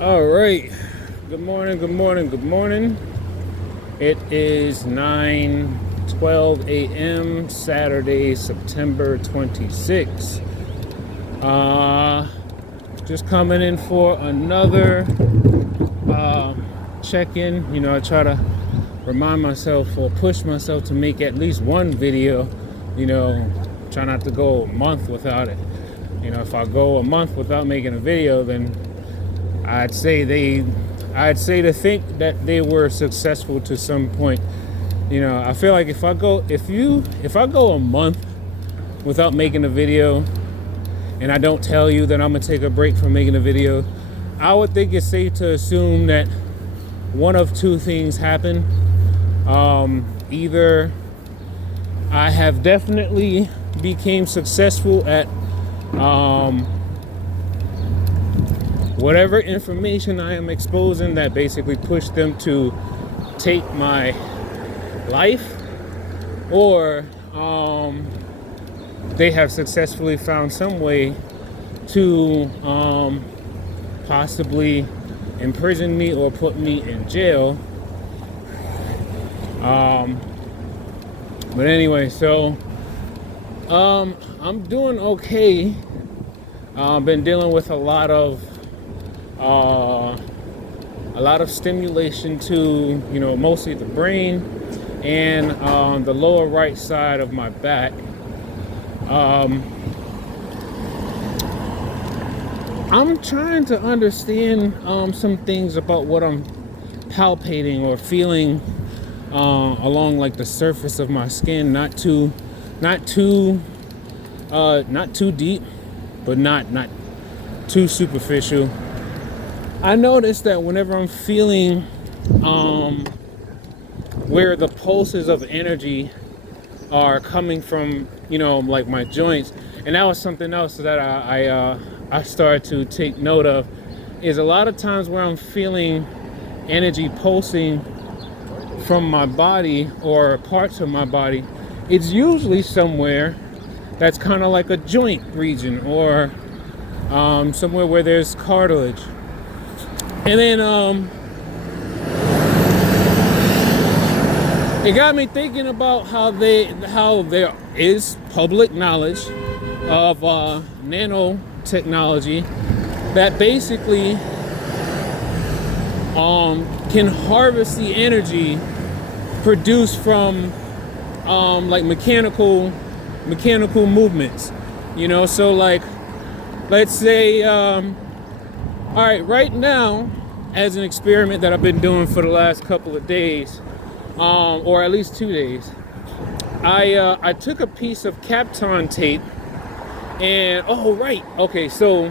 All right. Good morning, good morning, good morning. It is 9:12 a.m. Saturday, September 26th. Just coming in for another check-in. I try to remind myself or push myself to make at least one video. Try not to go a month without it. If I go a month without making a video, then I'd say to think that they were successful to some point. I feel like if I go a month without making a video and I don't tell you that I'm gonna take a break from making a video, I would think it's safe to assume that one of two things happen. Either I have definitely became successful at whatever information I am exposing that basically pushed them to take my life, or they have successfully found some way to possibly imprison me or put me in jail. But anyway, so I'm doing okay. I've been dealing with a lot of stimulation to, mostly the brain and the lower right side of my back. I'm trying to understand some things about what I'm palpating or feeling along like the surface of my skin. Not too deep, but not too superficial. I noticed that whenever I'm feeling where the pulses of energy are coming from, like my joints, and that was something else that I started to take note of, is a lot of times where I'm feeling energy pulsing from my body or parts of my body, it's usually somewhere that's kind of like a joint region, or somewhere where there's cartilage. And then it got me thinking about how there is public knowledge of nanotechnology that basically can harvest the energy produced from like mechanical movements. So like, let's say all right, right now, as an experiment that I've been doing for the last couple of days, or at least 2 days, I took a piece of Kapton tape, and so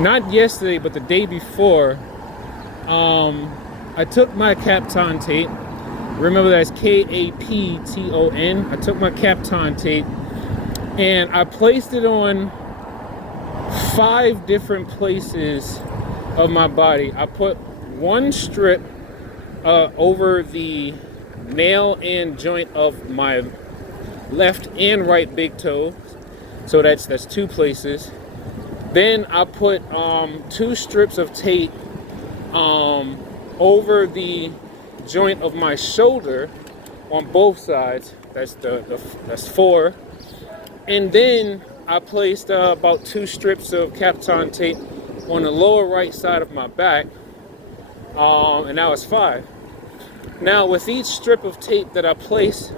not yesterday, but the day before, I took my Kapton tape. Remember, that's Kapton. I took my Kapton tape, and I placed it on 5 different places of my body. I put one strip over the nail and joint of my left and right big toe, so that's 2 places. Then I put 2 strips of tape over the joint of my shoulder on both sides. That's 4. And then I placed about 2 strips of Kapton tape on the lower right side of my back, and that was 5. Now, with each strip of tape that I placed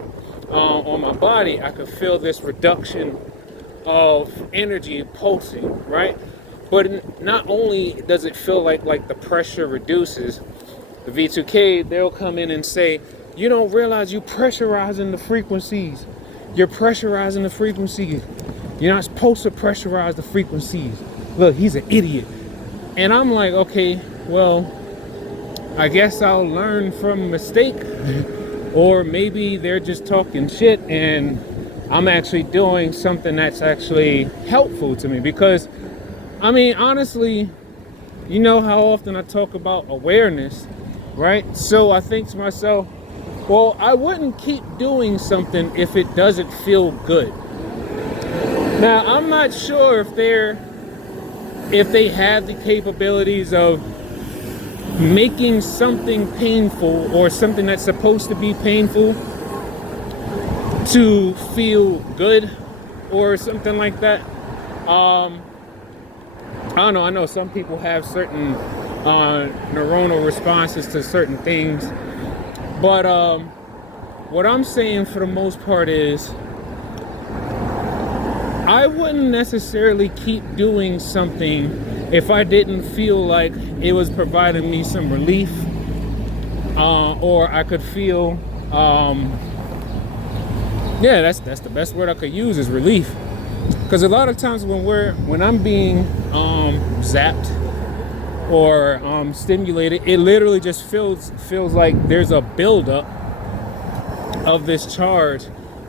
on my body, I could feel this reduction of energy pulsing, right? But not only does it feel like the pressure reduces, the V2K, they'll come in and say, you don't realize you're pressurizing the frequencies. You're pressurizing the frequencies. You're not supposed to pressurize the frequencies. Look, he's an idiot. And I'm like, okay, well, I guess I'll learn from a mistake. Or maybe they're just talking shit and I'm actually doing something that's actually helpful to me. Because, I mean, honestly, you know how often I talk about awareness, right? So I think to myself, well, I wouldn't keep doing something if it doesn't feel good. Now, I'm not sure if they're if they have the capabilities of making something painful or something that's supposed to be painful to feel good or something like that. I don't know. I know some people have certain neuronal responses to certain things, but what I'm saying for the most part is I wouldn't necessarily keep doing something if I didn't feel like it was providing me some relief, or I could feel, yeah, that's the best word I could use is relief. Because a lot of times when I'm being zapped or stimulated, it literally just feels like there's a buildup of this charge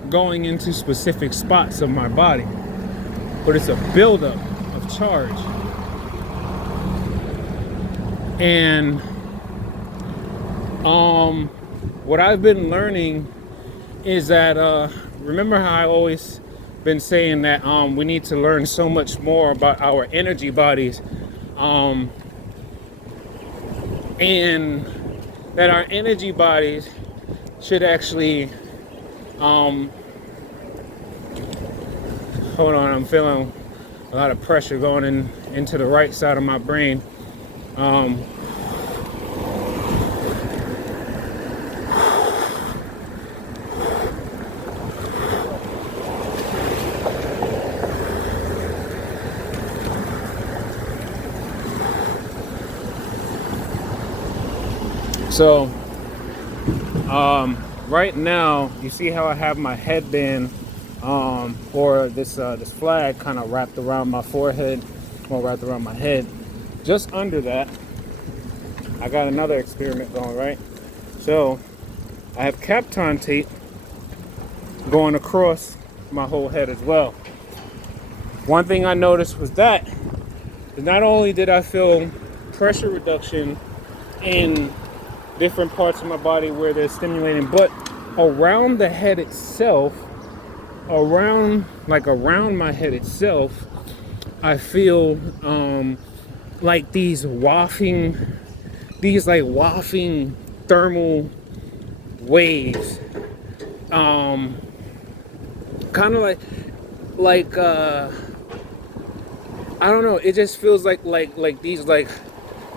going into specific spots of my body. But it's a buildup of charge. And what I've been learning is that remember how I always been saying that we need to learn so much more about our energy bodies, and that our energy bodies should actually hold on, I'm feeling a lot of pressure going into the right side of my brain. So right now you see how I have my headband or this flag kind of wrapped around my forehead or wrapped around my head. Just under that I got another experiment going, right? So I have Kapton tape going across my whole head as well. One thing I noticed was that not only did I feel pressure reduction in different parts of my body where they're stimulating, but around the head itself, around my head itself, I feel like these wafting thermal waves, kind of like I don't know, it just feels like these like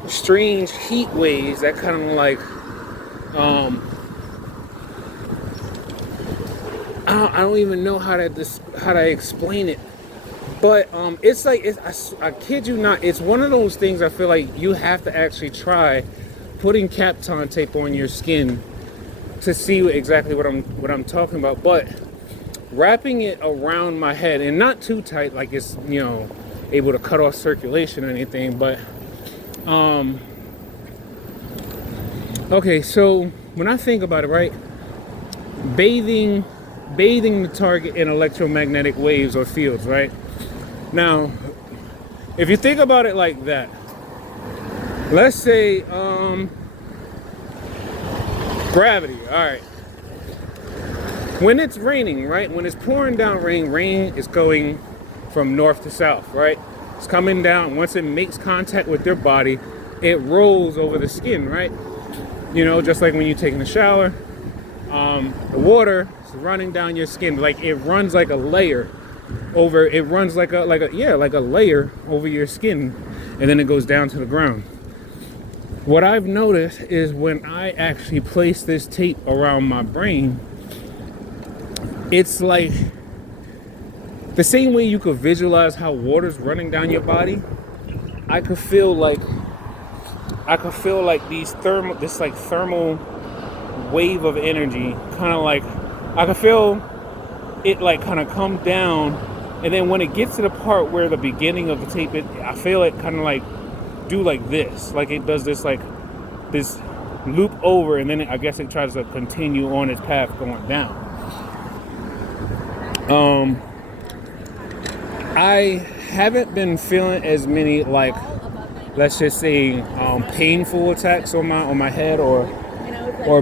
strange heat waves that kind of like I don't even know how to explain it, but it's like I kid you not, it's one of those things I feel like you have to actually try putting Kapton tape on your skin to see exactly what I'm talking about. But wrapping it around my head and not too tight, like it's, you know, able to cut off circulation or anything, but okay, so when I think about it, right, bathing the target in electromagnetic waves or fields, right? Now, if you think about it like that, let's say gravity, all right. When it's raining, right? When it's pouring down rain is going from north to south, right? It's coming down. Once it makes contact with your body, it rolls over the skin, right? You know, just like when you're taking a shower, the water is running down your skin, like it runs like a layer over. It runs like a layer over your skin, and then it goes down to the ground. What I've noticed is when I actually place this tape around my brain, it's like the same way you could visualize how water's running down your body. I could feel like this thermal wave of energy, kind of like I could feel it like kind of come down, and then when it gets to the part where the beginning of the tape, I feel it kind of like do like this, like it does this like this loop over, and then I guess it tries to continue on its path going down. I haven't been feeling as many, like, let's just say painful attacks on my head or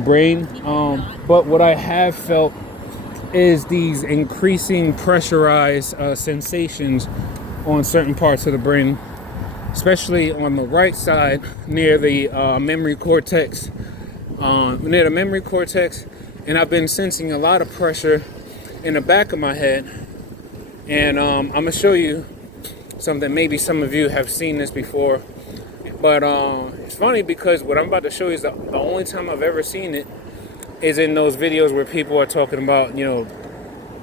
brain, but what I have felt is these increasing pressurized sensations on certain parts of the brain, especially on the right side near the memory cortex, and I've been sensing a lot of pressure in the back of my head. And I'm gonna show you something. Maybe some of you have seen this before, but it's funny because what I'm about to show you is the only time I've ever seen it is in those videos where people are talking about, you know,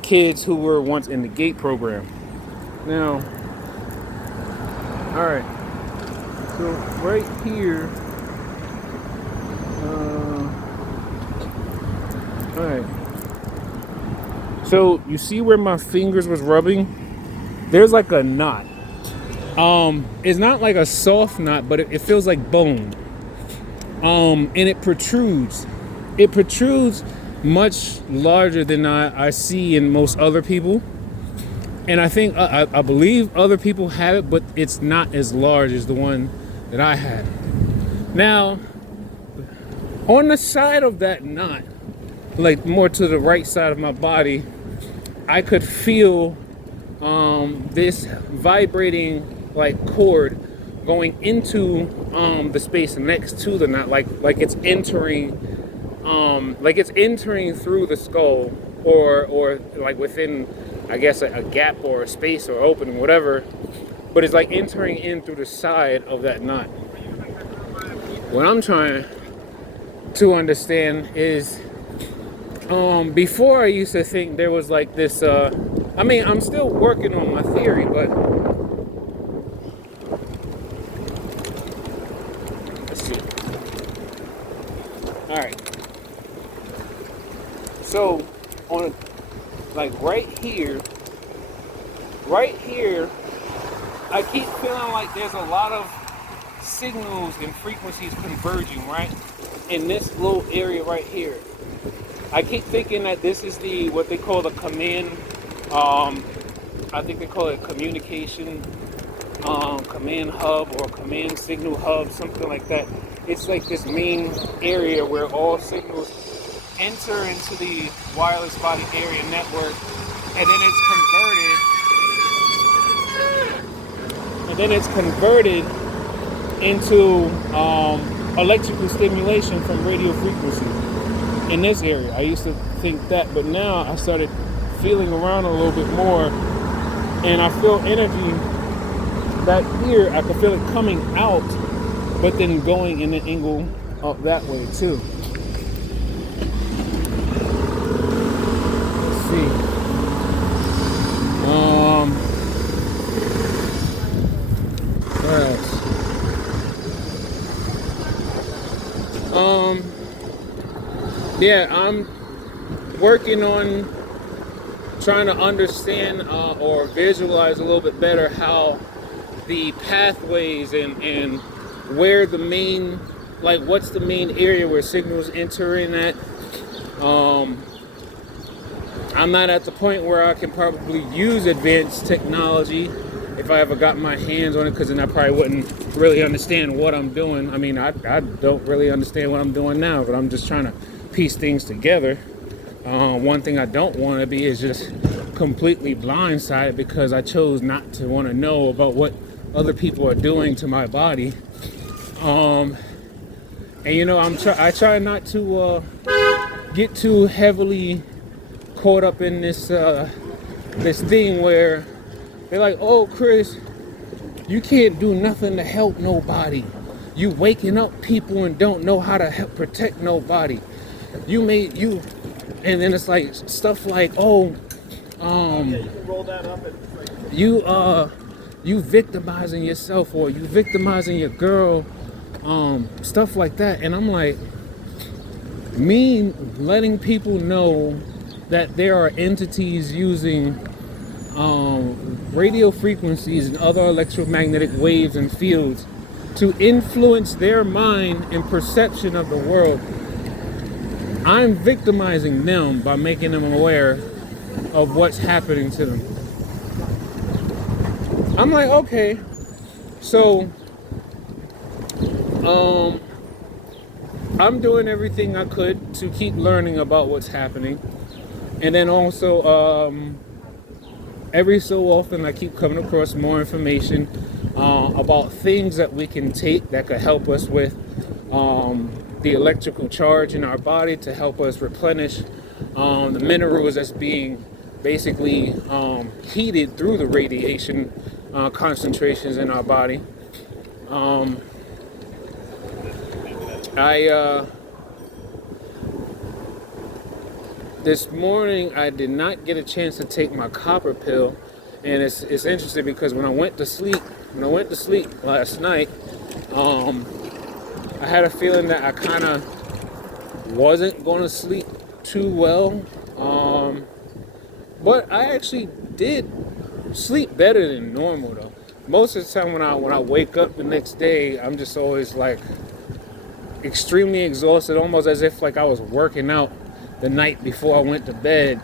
kids who were once in the GATE program. Now, all right, so right here, all right, so you see where my fingers was rubbing? There's like a knot. It's not like a soft knot, but it feels like bone. And it protrudes. It protrudes much larger than I see in most other people. And I think, I believe other people have it, but it's not as large as the one that I had. Now, on the side of that knot, like more to the right side of my body, I could feel this vibrating like cord going into the space next to the knot, like it's entering through the skull, or like within, I guess, a gap or a space or opening, whatever, but it's like entering in through the side of that knot. What I'm trying to understand is, before I used to think there was like this, I mean, I'm still working on my theory, but let's see. All right. So, on like right here, I keep feeling like there's a lot of signals and frequencies converging, right? In this little area right here. I keep thinking that this is what they call the command, I think they call it communication, command hub or command signal hub, something like that. It's like this main area where all signals enter into the wireless body area network, and then it's converted into electrical stimulation from radio frequencies. In this area, I used to think that, but now I started feeling around a little bit more, and I feel energy that here, I can feel it coming out, but then going in an angle up that way too. Let's see. Yeah, I'm working on trying to understand or visualize a little bit better how the pathways and where the main, like what's the main area where signals enter in at. I'm not at the point where I can probably use advanced technology if I ever got my hands on it, because then I probably wouldn't really understand what I'm doing. I mean, I don't really understand what I'm doing now, but I'm just trying to piece things together. One thing I don't want to be is just completely blindsided because I chose not to want to know about what other people are doing to my body. And you know, I try not to get too heavily caught up in this this thing where they're like, "Oh, Chris, you can't do nothing to help nobody. You waking up people and don't know how to help protect nobody. And then it's like stuff like, oh, you victimizing yourself, or you victimizing your girl, stuff like that." And I'm like, me letting people know that there are entities using radio frequencies and other electromagnetic waves and fields to influence their mind and perception of the world. I'm victimizing them by making them aware of what's happening to them. I'm like, okay, so I'm doing everything I could to keep learning about what's happening. And then also, every so often I keep coming across more information. about things that we can take that could help us with the electrical charge in our body to help us replenish the minerals that's being basically heated through the radiation concentrations in our body. This morning I did not get a chance to take my copper pill, and it's interesting because when I went to sleep last night, I had a feeling that I kind of wasn't going to sleep too well, but I actually did sleep better than normal though. Most of the time when I wake up the next day, I'm just always like extremely exhausted, almost as if like I was working out the night before I went to bed.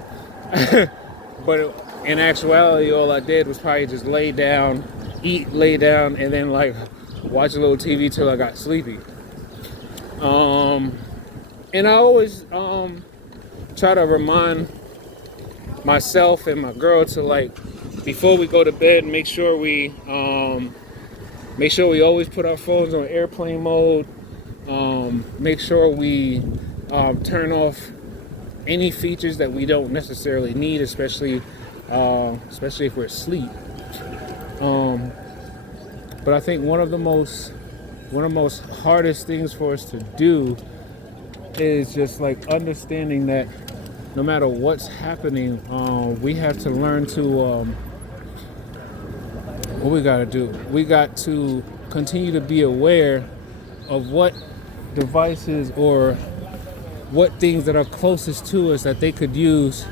But in actuality, all I did was probably just lay down, eat, lay down, and then like watch a little TV till I got sleepy. And I always try to remind myself and my girl to, like, before we go to bed, make sure we always put our phones on airplane mode. Make sure we turn off any features that we don't necessarily need, especially if we're asleep. But I think one of the most hardest things for us to do is just like understanding that no matter what's happening, we have to learn to what we got to do. We got to continue to be aware of what devices or what things that are closest to us that they could use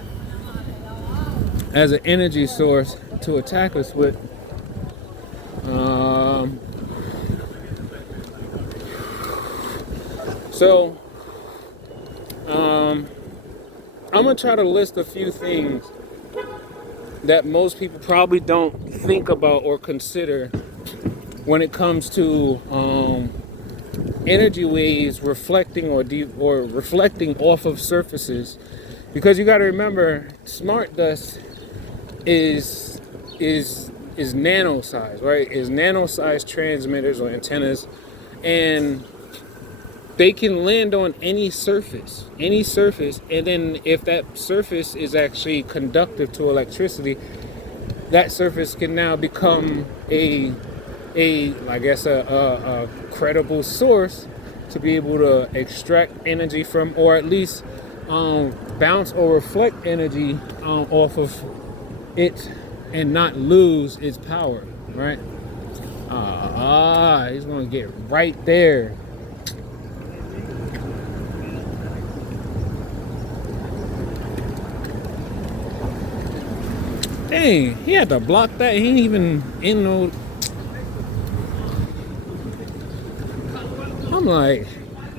as an energy source to attack us with. So I'm gonna try to list a few things that most people probably don't think about or consider when it comes to energy waves reflecting or reflecting off of surfaces, because you got to remember, smart dust is nano size, right? Is nano size transmitters or antennas, and they can land on any surface, and then if that surface is actually conductive to electricity, that surface can now become a credible source to be able to extract energy from, or at least bounce or reflect energy off of it and not lose its power, right? He's gonna get right there. Dang, he had to block that. He ain't even in no.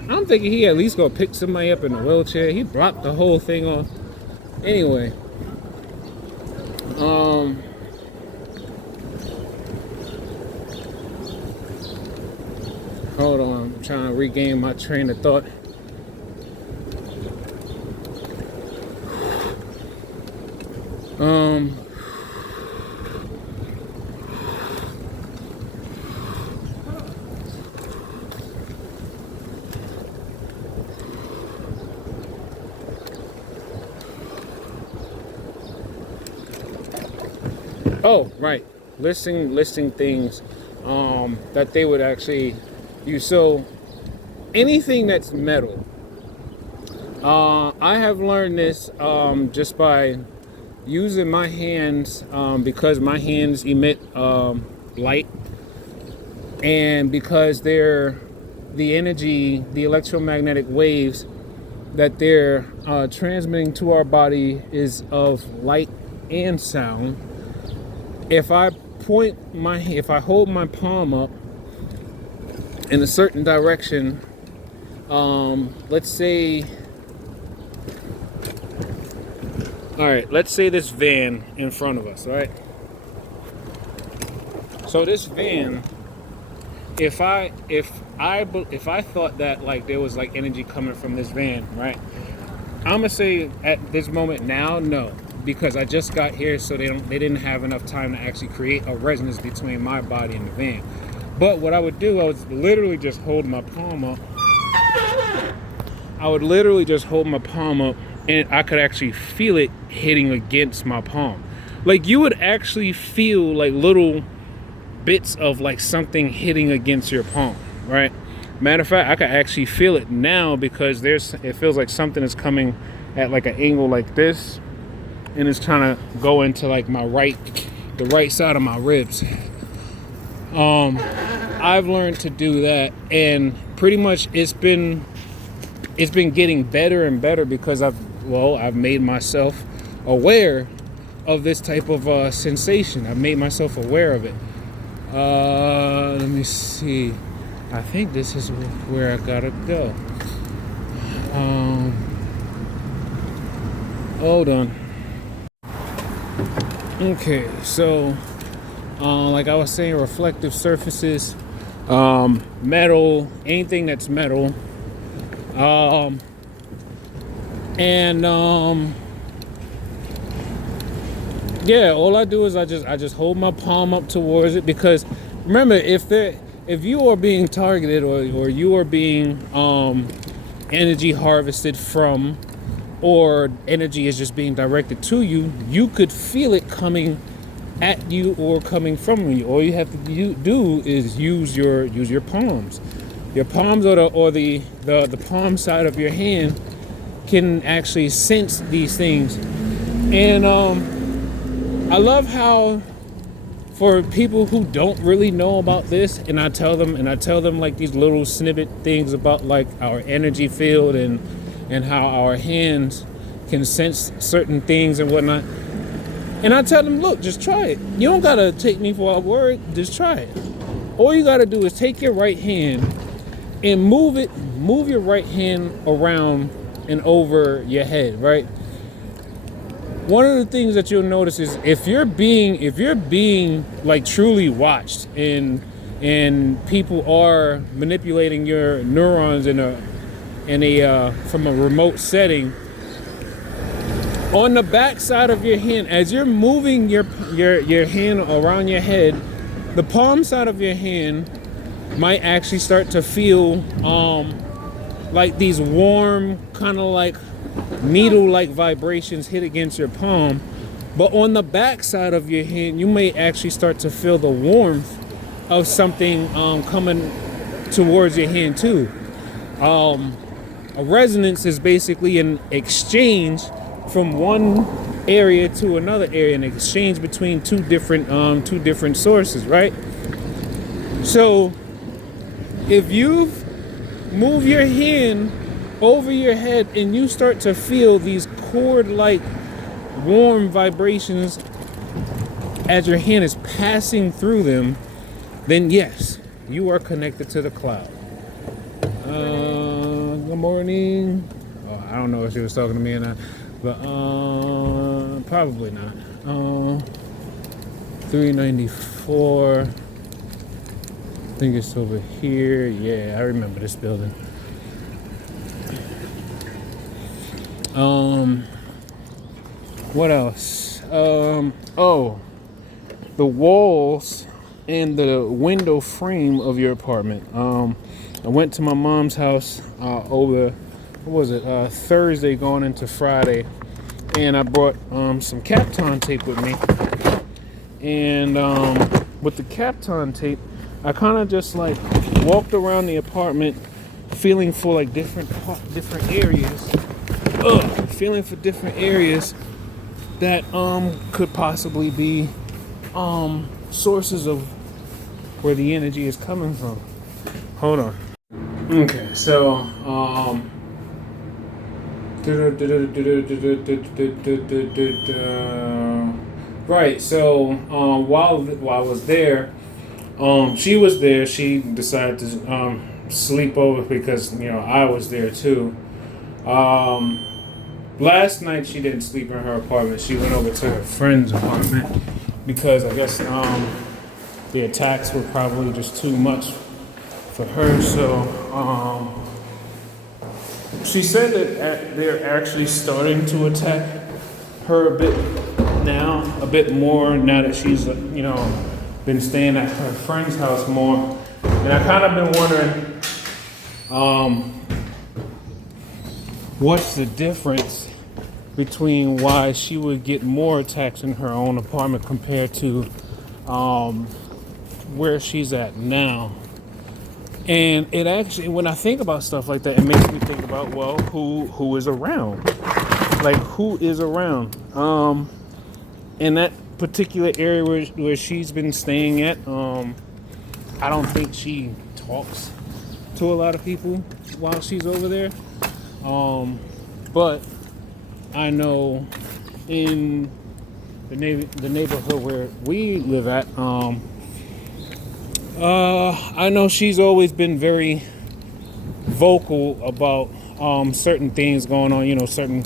I'm thinking he at least gonna pick somebody up in a wheelchair. He blocked the whole thing off. Anyway, hold on, I'm trying to regain my train of thought. Oh, right. Listing things that they would actually use. So anything that's metal. I have learned this just by using my hands, because my hands emit light, and because the electromagnetic waves that they're transmitting to our body is of light and sound. If I hold my palm up in a certain direction, let's say this van in front of us, right? So this van, if I thought that like there was like energy coming from this van, right? I'm gonna say at this moment now, no. because I just got here, so they didn't have enough time to actually create a resonance between my body and the van. But what I would do, I would literally just hold my palm up. And I could actually feel it hitting against my palm. Like, you would actually feel like little bits of like something hitting against your palm, right? Matter of fact, I can actually feel it now because it feels like something is coming at like an angle like this, and it's trying to go into like the right side of my ribs. I've learned to do that, and pretty much it's been getting better and better because I've made myself aware of this type of sensation. I've made myself aware of it. Let me see. I think this is where I gotta go. Hold on. Okay, so like I was saying, reflective surfaces, metal, anything that's metal, yeah, all I do is I just hold my palm up towards it, because remember, if you are being targeted or you are being energy harvested from, or energy is just being directed to you, you could feel it coming at you or coming from you. All you have to do is use your palms. Your palms or the palm side of your hand can actually sense these things. And I love how, for people who don't really know about this, and I tell them like these little snippet things about like our energy field and how our hands can sense certain things and whatnot. And I tell them, look, just try it. You don't gotta take me for a word, just try it. All you gotta do is take your right hand and move your right hand around and over your head, right? One of the things that you'll notice is if you're being like truly watched, and people are manipulating your neurons from a remote setting, on the back side of your hand, as you're moving your hand around your head, the palm side of your hand might actually start to feel like these warm, kind of like needle-like vibrations hit against your palm. But on the back side of your hand, you may actually start to feel the warmth of something coming towards your hand too. A resonance is basically an exchange from one area to another area, an exchange between two different sources, right? So if you move your hand over your head and you start to feel these cord-like warm vibrations as your hand is passing through them, then yes, you are connected to the cloud. Good morning. I don't know if she was talking to me or not, but probably not. 394. I think it's over here. Yeah, I remember this building. What else? The walls and the window frame of your apartment. I went to my mom's house over, Thursday going into Friday, and I brought some Kapton tape with me. And with the Kapton tape, I kind of just like walked around the apartment, feeling for like different areas. Feeling for different areas that could possibly be sources of where the energy is coming from. Hold on. Okay, so right, so while I was there, she was there. She decided to sleep over because I was there too. Last night she didn't sleep in her apartment. She went over to her friend's apartment because I guess the attacks were probably just too much for her. So she said that they're actually starting to attack her a bit more now that she's been staying at her friend's house more. And I kind of been wondering, what's the difference between why she would get more attacks in her own apartment compared to where she's at now. And it actually, when I think about stuff like that, it makes me think about, well, who is around? Like, who is around? In that particular area where she's been staying at, I don't think she talks to a lot of people while she's over there. But I know in the neighborhood where we live at, I know she's always been very vocal about certain things going on, certain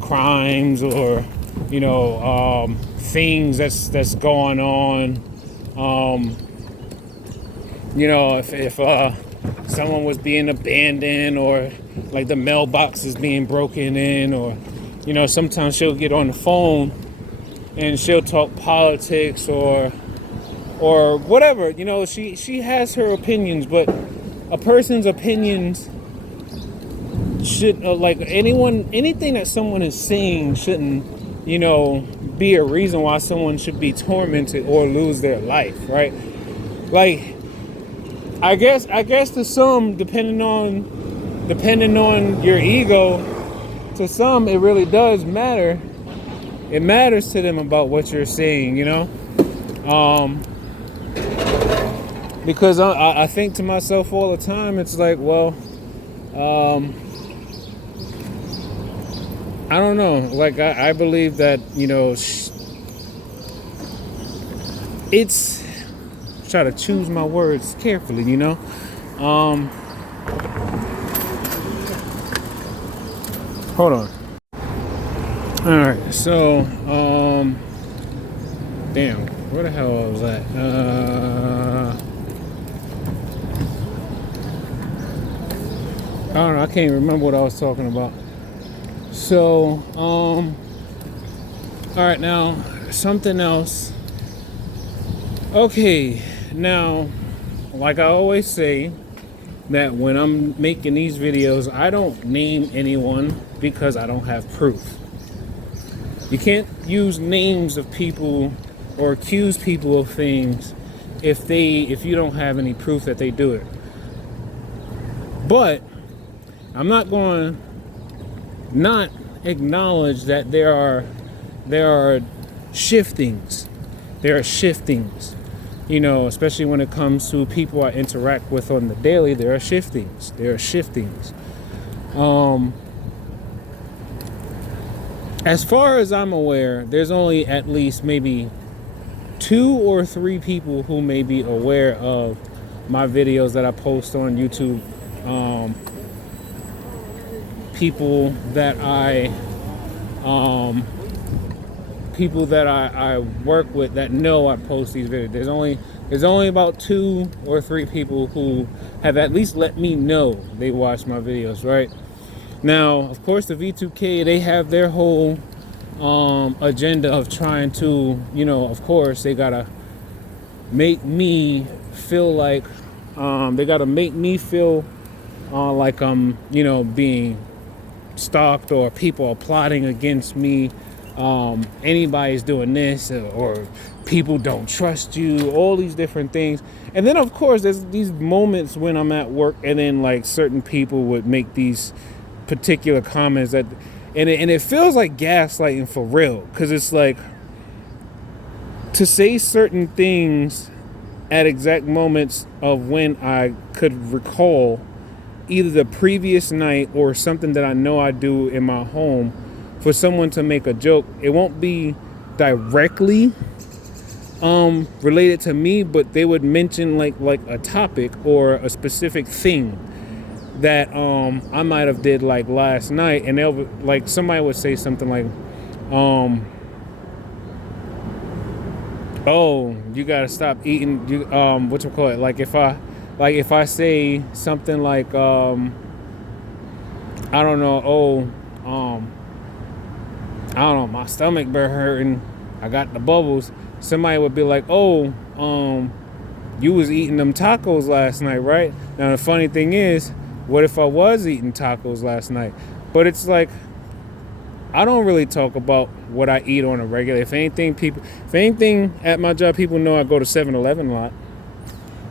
crimes or things that's going on. If someone was being abandoned, or like the mailbox is being broken in, or sometimes she'll get on the phone and she'll talk politics or whatever. She has her opinions, but a person's opinions should anything that someone is saying shouldn't be a reason why someone should be tormented or lose their life, right? Like, I guess to some, depending on your ego, to some it really does matter. It matters to them about what you're saying, because I think to myself all the time, it's like, well, I don't know. Like, I believe that, it's, try to choose my words carefully, hold on. All right, so, damn, where the hell was that? I don't know, I can't remember what I was talking about. So, all right, now, something else. Okay, now, like I always say, that when I'm making these videos, I don't name anyone because I don't have proof. You can't use names of people or accuse people of things if you don't have any proof that they do it. But I'm not going to not acknowledge that there are shiftings. There are shiftings. Especially when it comes to people I interact with on the daily, there are shiftings. As far as I'm aware, there's only at least maybe 2 or 3 people who may be aware of my videos that I post on YouTube. People that I work with that know I post these videos. There's only about 2 or 3 people who have at least let me know they watch my videos, right? Now, of course, the V2K, they have their whole agenda of trying to, of course, they gotta make me feel like like I'm, being stalked, or people are plotting against me. Anybody's doing this, or people don't trust you, all these different things. And then, of course, there's these moments when I'm at work, and then like certain people would make these particular comments and it feels like gaslighting for real, because it's like, to say certain things at exact moments of when I could recall either the previous night or something that I know I do in my home, for someone to make a joke. It won't be directly related to me, but they would mention like a topic or a specific thing that I might have did like last night, and they'll like, somebody would say something like, oh, you gotta stop eating, like if I say something like, I don't know, I don't know, my stomach been hurting, I got the bubbles, somebody would be like, oh, you was eating them tacos last night, right? Now the funny thing is, what if I was eating tacos last night? But it's like, I don't really talk about what I eat on a regular. If anything at my job, people know I go to 7-Eleven a lot.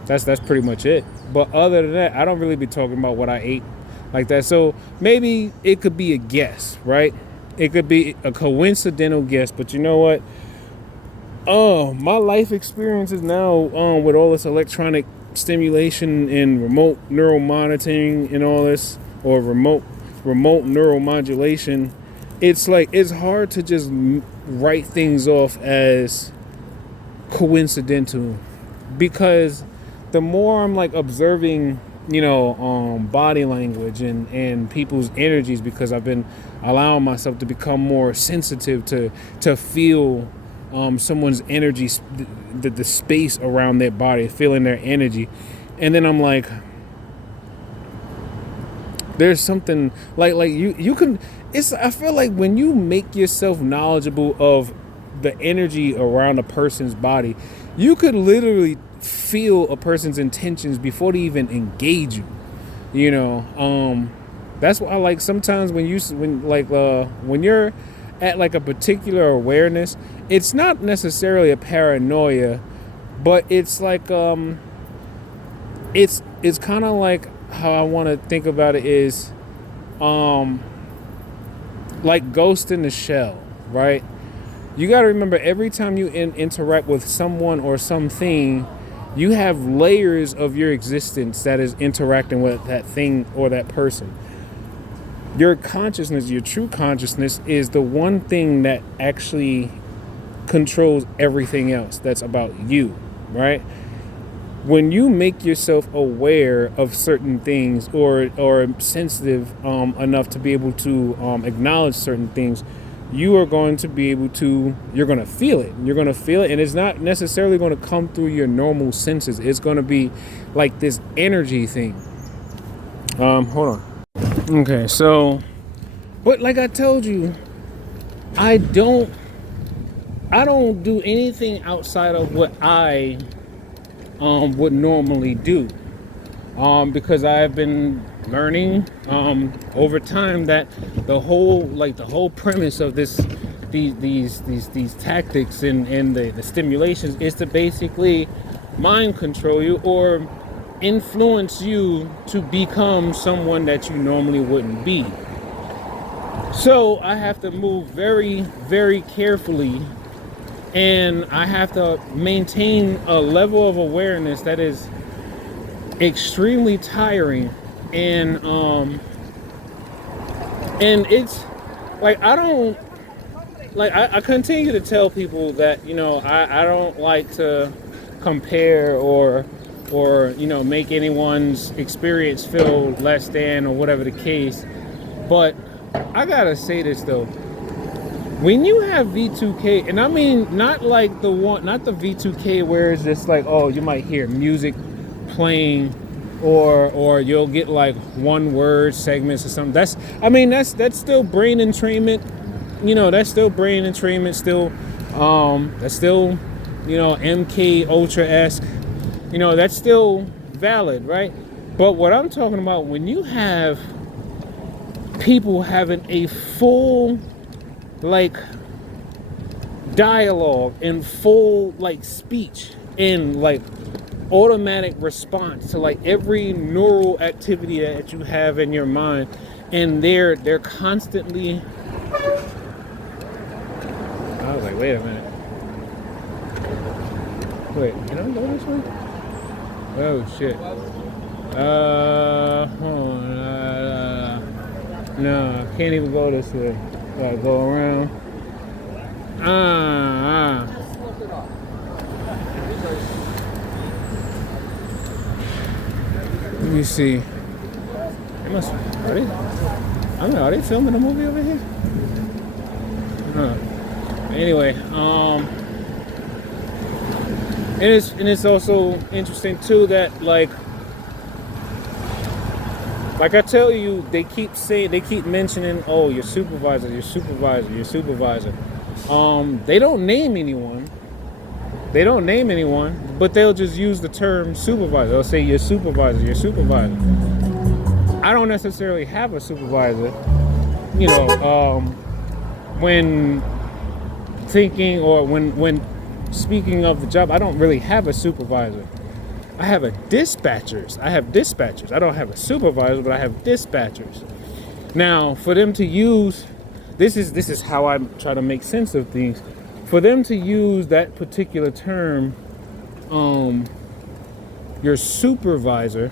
That's pretty much it. But other than that, I don't really be talking about what I ate like that. So maybe it could be a guess, right? It could be a coincidental guess. But you know what? Oh, my life experiences now, with all this electronic stimulation and remote neural monitoring and all this, or remote neuromodulation, it's like, it's hard to just write things off as coincidental, because the more I'm like observing, body language and people's energies, because I've been allowing myself to become more sensitive to feel someone's energy, the space around their body, feeling their energy. And then I'm like, there's something like you can, I feel like when you make yourself knowledgeable of the energy around a person's body, you could literally feel a person's intentions before they even engage you. That's why I like sometimes when you're at like a particular awareness, it's not necessarily a paranoia, but it's like it's kind of like, how I want to think about it is like Ghost in the Shell, right? You got to remember, every time you interact with someone or something, you have layers of your existence that is interacting with that thing or that person. Your consciousness, your true consciousness, is the one thing that actually controls everything else that's about you, right? When you make yourself aware of certain things, or sensitive enough to be able to acknowledge certain things, you're going to feel it. You're going to feel it, and it's not necessarily going to come through your normal senses. It's going to be like this energy thing. Hold on. Okay, so, but like I told you, I don't do anything outside of what I would normally do, because I have been learning over time that the whole premise of these tactics and the stimulations is to basically mind control you, or influence you to become someone that you normally wouldn't be. So I have to move very, very carefully, and I have to maintain a level of awareness that is extremely tiring. And it's like, I continue to tell people that, I don't like to compare or make anyone's experience feel less than, or whatever the case. But I gotta say this though, when you have V2K, and I mean not the V2K where it's just like, oh, you might hear music playing, or you'll get like one word segments or something. That's still brain entrainment. That's still brain entrainment. That's still MK Ultra-esque. That's still valid, right? But what I'm talking about, when you have people having a full dialogue and full speech and automatic response to every neural activity that you have in your mind, and they're constantly, I was like, wait a minute, can I go this way? Oh shit. Hold on. No, I can't even go this way. Gotta go around. Let me see. Are they filming a movie over here? Anyway, and it's also interesting too that Like I tell you, they keep mentioning, oh, your supervisor, your supervisor, your supervisor. They don't name anyone. They don't name anyone, but they'll just use the term supervisor. They'll say your supervisor, your supervisor. I don't necessarily have a supervisor. You know, when thinking or when speaking of the job, I don't really have a supervisor. I have dispatchers. I have dispatchers. I don't have a supervisor, but I have dispatchers. Now, for them to use, this is how I try to make sense of things. For them to use that particular term, your supervisor,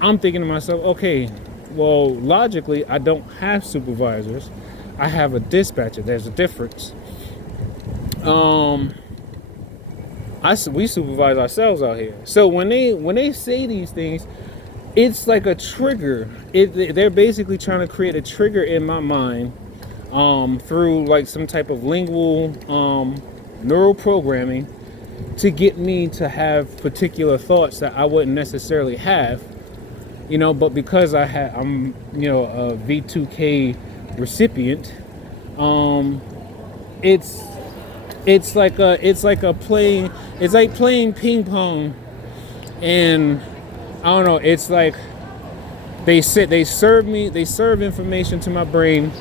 I'm thinking to myself, okay, well, logically, I don't have supervisors. I have a dispatcher. There's a difference. We supervise ourselves out here. So when they say these things, it's like a trigger. They're basically trying to create a trigger in my mind through like some type of lingual neural programming to get me to have particular thoughts that I wouldn't necessarily have, you know. But because I'm you know a V2K recipient, it's like playing ping pong, and I don't know. It's like they serve information to my brain,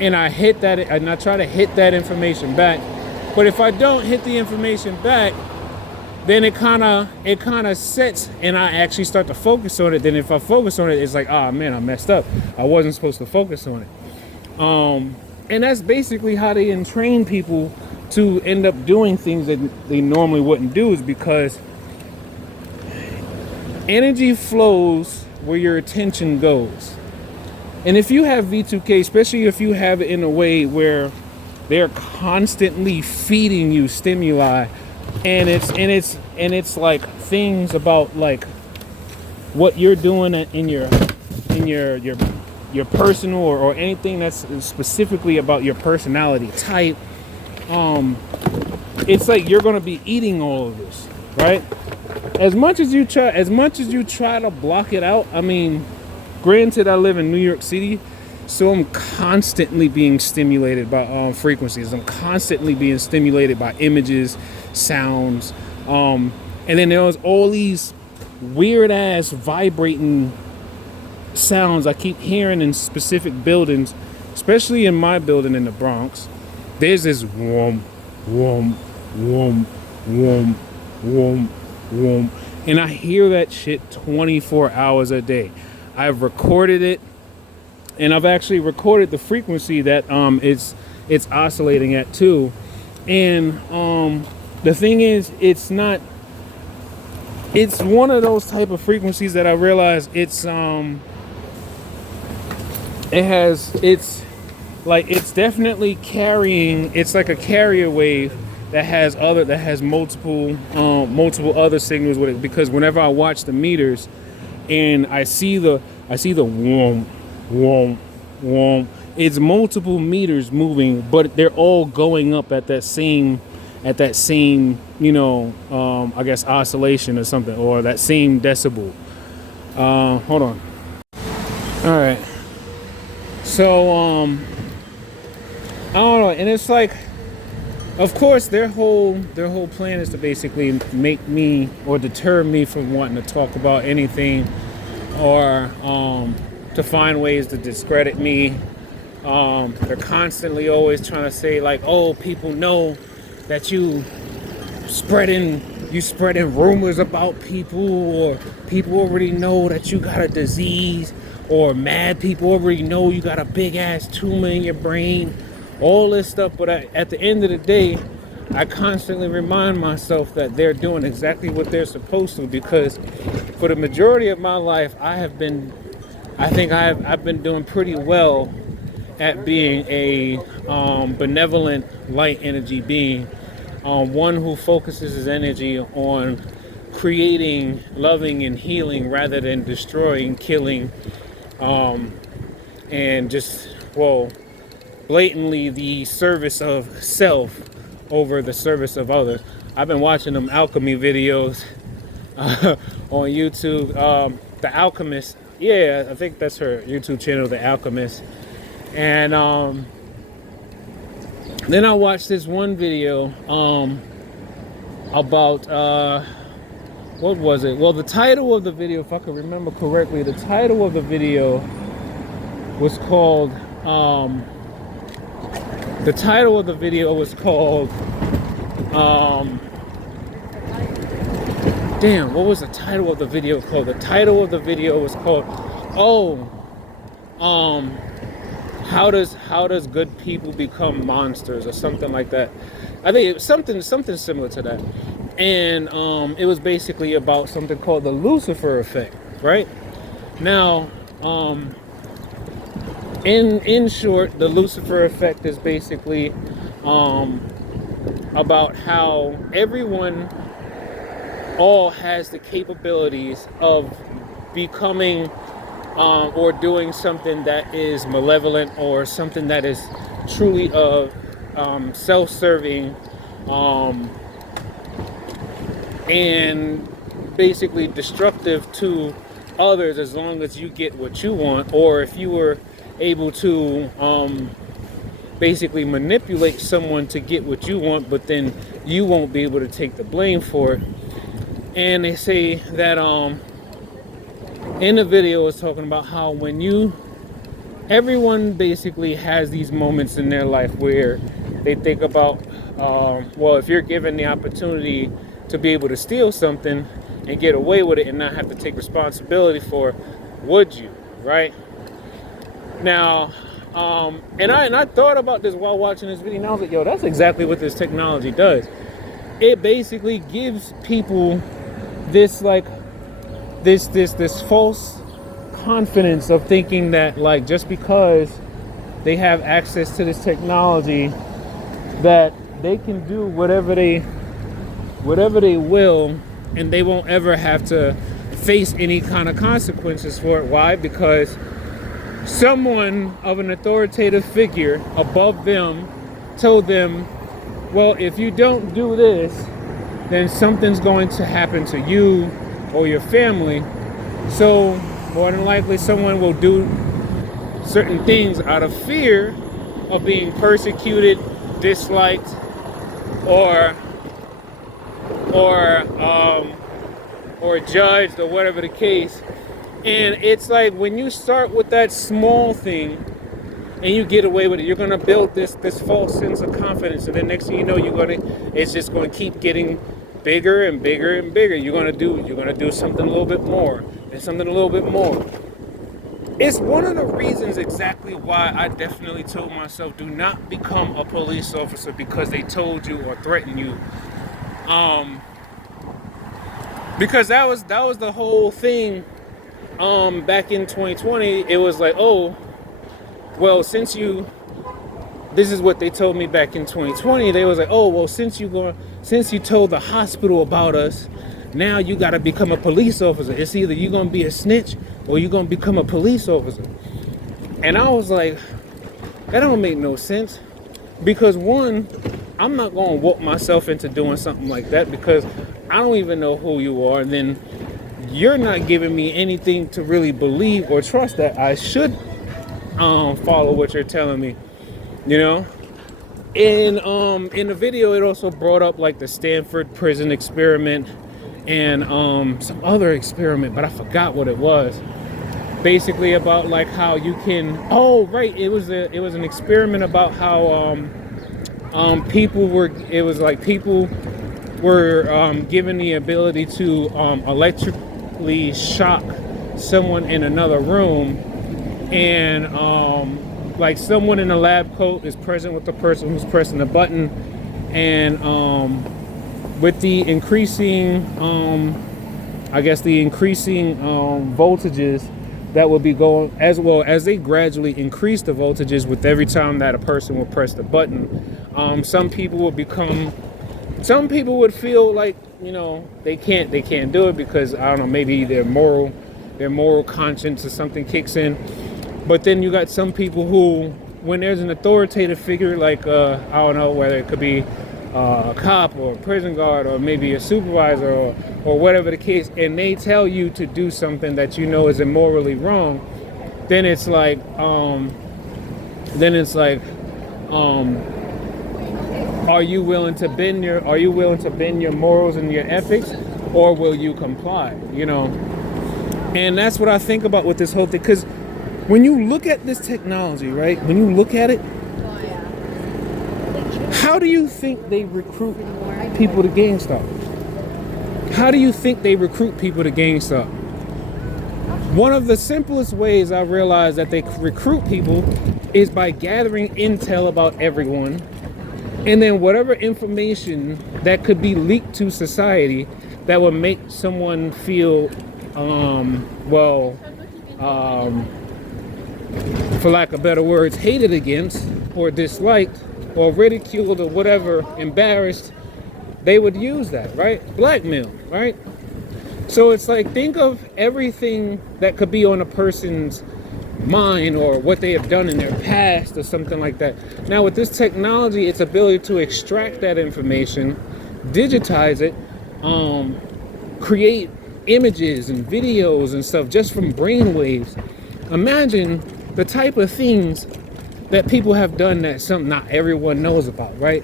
and I hit that, and I try to hit that information back. But if I don't hit the information back, then it kind of sets, and I actually start to focus on it. Then if I focus on it, it's like, ah, man, I messed up. I wasn't supposed to focus on it. And that's basically how they entrain people to end up doing things that they normally wouldn't do, is because energy flows where your attention goes. And if you have V2K, especially if you have it in a way where they're constantly feeding you stimuli, and it's like things about like what you're doing in your personal or anything that's specifically about your personality type, it's like you're going to be eating all of this, right? As much as you try to block it out. I mean, granted, I live in New York City, so I'm constantly being stimulated by frequencies. I'm constantly being stimulated by images, sounds, and then there's all these weird ass vibrating sounds I keep hearing in specific buildings, especially in my building in the Bronx. There's this whoom, whoom, whoom, whoom, whoom, whoom, and I hear that shit 24 hours a day. I've recorded it, and I've actually recorded the frequency that it's oscillating at too. And the thing is, it's one of those type of frequencies that I realize it's definitely carrying. It's like a carrier wave that has multiple other signals with it, because whenever I watch the meters and I see the whoom, whoom, whoom, it's multiple meters moving, but they're all going up at that same you know, I guess oscillation or something, or that same decibel. Hold on. All right. So I don't know, and it's like, of course, their whole plan is to basically make me or deter me from wanting to talk about anything, or to find ways to discredit me. They're constantly always trying to say like, oh, people know that you spreading rumors about people, or people already know that you got a disease, or mad people already know you got a big ass tumor in your brain, all this stuff. But at the end of the day, I constantly remind myself that they're doing exactly what they're supposed to, because for the majority of my life, I've been doing pretty well at being a benevolent light energy being, one who focuses his energy on creating, loving, and healing rather than destroying, killing, and just, well, blatantly the service of self over the service of others. I've been watching them alchemy videos on YouTube. The Alchemist, Yeah, I think that's her YouTube channel, The Alchemist. And then I watched this one video about what was it? Well, the title of the video, if I can remember correctly, the title of the video was called the title of the video was called damn, what was the title of the video called? The title of the video was called how does good people become monsters or something like that. I think it was something similar to that. And it was basically about something called the Lucifer effect, right? Now, in short, the Lucifer effect is basically about how everyone all has the capabilities of becoming or doing something that is malevolent or something that is truly self-serving and basically destructive to others, as long as you get what you want, or if you were able to basically manipulate someone to get what you want, but then you won't be able to take the blame for it. And they say that in the video it's talking about how when everyone basically has these moments in their life where they think about well, if you're given the opportunity to be able to steal something and get away with it and not have to take responsibility for it, would you, right? Now, and I thought about this while watching this video, and I was like, yo, that's exactly what this technology does. It basically gives people this this false confidence of thinking that, like, just because they have access to this technology, that they can do whatever they will, and they won't ever have to face any kind of consequences for it. Why? Because someone of an authoritative figure above them told them, well, if you don't do this, then something's going to happen to you or your family. So more than likely someone will do certain things out of fear of being persecuted, disliked, or judged, or whatever the case. And it's like, when you start with that small thing and you get away with it, you're gonna build this false sense of confidence, and then next thing you know, it's just gonna keep getting bigger and bigger and bigger. You're gonna do something a little bit more and something a little bit more. It's one of the reasons exactly why I definitely told myself, do not become a police officer because they told you or threatened you. Because that was the whole thing. Back in 2020, it was like, oh, well, this is what they told me back in 2020. They was like, oh, well, since you told the hospital about us, now you got to become a police officer. It's either you're going to be a snitch or you're going to become a police officer. And I was like, that don't make no sense. Because one, I'm not going to walk myself into doing something like that because I don't even know who you are. And then you're not giving me anything to really believe or trust that I should follow what you're telling me, you know? And in the video, it also brought up like the Stanford prison experiment and some other experiment, but I forgot what it was. Basically about like how you can, oh right, it was an experiment about how people were given the ability to electrically shock someone in another room, and like someone in a lab coat is present with the person who's pressing the button, and with the increasing voltages that will be going, as well as they gradually increase the voltages with every time that a person will press the button, some people would feel like, you know, they can't do it because, I don't know, maybe their moral conscience or something kicks in. But then you got some people who, when there's an authoritative figure, like I don't know, whether it could be a cop or a prison guard or maybe a supervisor or whatever the case, and they tell you to do something that you know is immorally wrong, then it's like, are you willing to bend your morals and your ethics, or will you comply? You know, and that's what I think about with this whole thing. Because when you look at this technology, right? When you look at it, how do you think they recruit people to GameStop? How do you think they recruit people to GameStop? One of the simplest ways I realize that they recruit people is by gathering intel about everyone, and then whatever information that could be leaked to society that would make someone feel, for lack of better words, hated against or disliked or ridiculed or whatever, embarrassed, they would use that, right? Blackmail, right? So it's like, think of everything that could be on a person's mind or what they have done in their past or something like that. Now with this technology, its ability to extract that information, digitize it, create images and videos and stuff just from brainwaves. Imagine the type of things that people have done that not everyone knows about, right?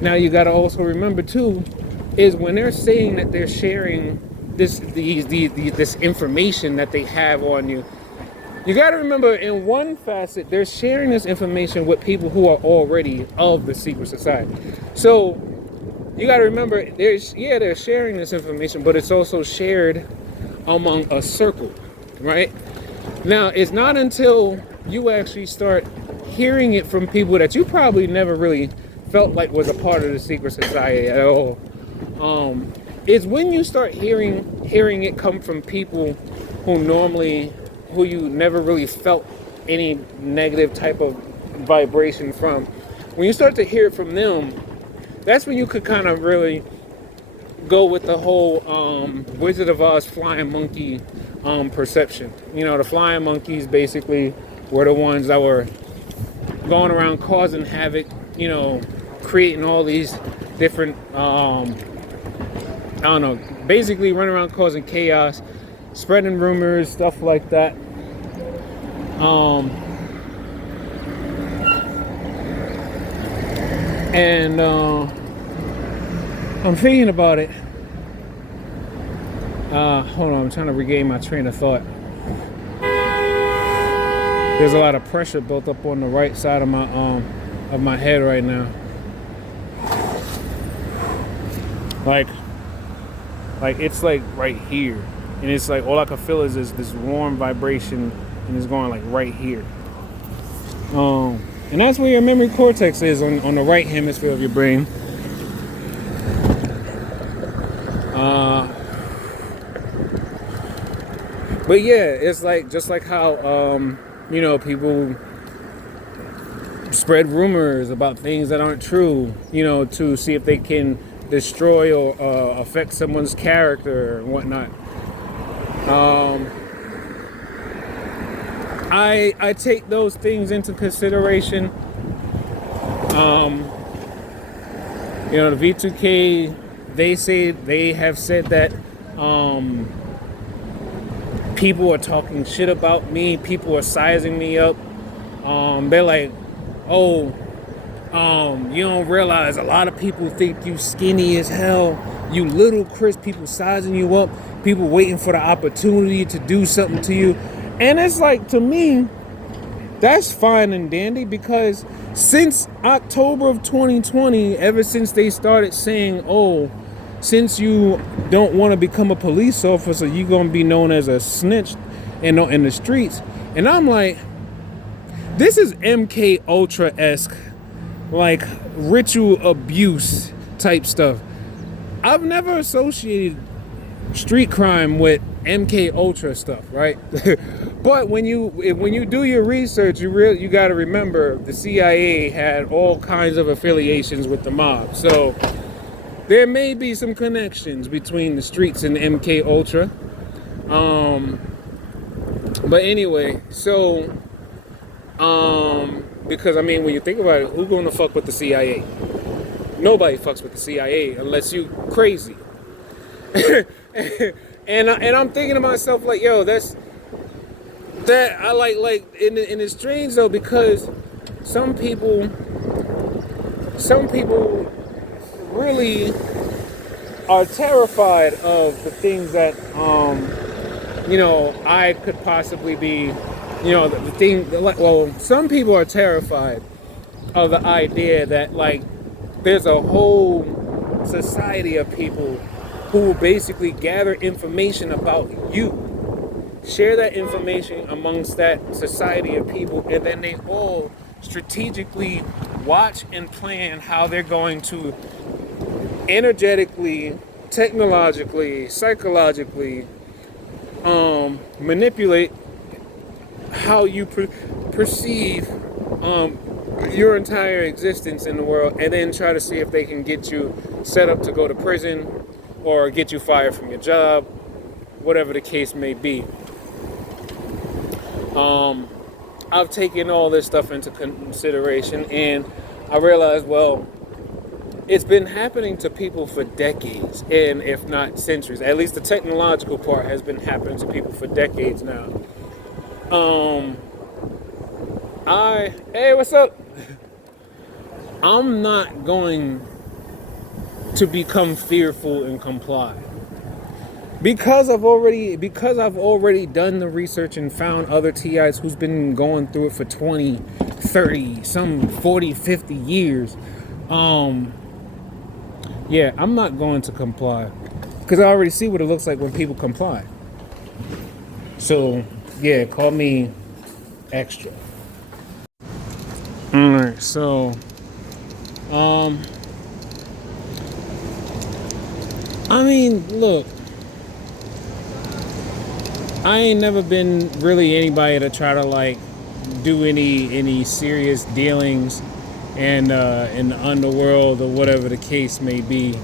Now you got to also remember too, is when they're saying that they're sharing this information that they have on you, you got to remember, in one facet, they're sharing this information with people who are already of the secret society. So you got to remember, they're sharing this information, but it's also shared among a circle, right? Now, it's not until you actually start hearing it from people that you probably never really felt like was a part of the secret society at all, is when you start hearing it come from people who you never really felt any negative type of vibration from. When you start to hear it from them, that's when you could kind of really go with the whole Wizard of Oz flying monkey perception. You know, the flying monkeys basically were the ones that were going around causing havoc, you know, creating all these different, basically running around causing chaos, spreading rumors, stuff like that. I'm thinking about it. Hold on, I'm trying to regain my train of thought. There's a lot of pressure built up on the right side of my head right now. Like it's like right here, and it's like all I can feel is this warm vibration, and it's going like right here. And that's where your memory cortex is, on the right hemisphere of your brain. But yeah, it's like, just like how people spread rumors about things that aren't true, to see if they can destroy or affect someone's character and whatnot. I take those things into consideration. The V2K, they have said that people are talking shit about me. People are sizing me up. They're like, you don't realize a lot of people think you skinny as hell. You little Chris, people sizing you up. People waiting for the opportunity to do something to you. And it's like, to me, that's fine and dandy, because since October of 2020, ever since they started saying, since you don't want to become a police officer, you're going to be known as a snitch in the streets. And I'm like, this is MK Ultra-esque, like ritual abuse type stuff. I've never associated street crime with MK Ultra stuff, right? But when you do your research, you got to remember the CIA had all kinds of affiliations with the mob. So there may be some connections between the streets and MK Ultra. But anyway, so because when you think about it, who's going to fuck with the CIA? Nobody fucks with the CIA unless you crazy. and I'm thinking to myself like, yo, that I like, and it's strange though, because some people really are terrified of the things that I could possibly be, the thing. Well, some people are terrified of the idea that like there's a whole society of people who will basically gather information about you, share that information amongst that society of people, and then they all strategically watch and plan how they're going to energetically, technologically, psychologically manipulate how you perceive your entire existence in the world, and then try to see if they can get you set up to go to prison or get you fired from your job, whatever the case may be. I've taken all this stuff into consideration, and I realized, well, it's been happening to people for decades, and if not centuries. At least the technological part has been happening to people for decades now. Hey, what's up? I'm not going to become fearful and comply. Because I've already done the research and found other TIs who's been going through it for 20, 30, some 40, 50 years. Yeah, I'm not going to comply. Because I already see what it looks like when people comply. So, yeah, call me extra. Alright, so I mean, look, I ain't never been really anybody to try to like do any serious dealings and in the underworld or whatever the case may be,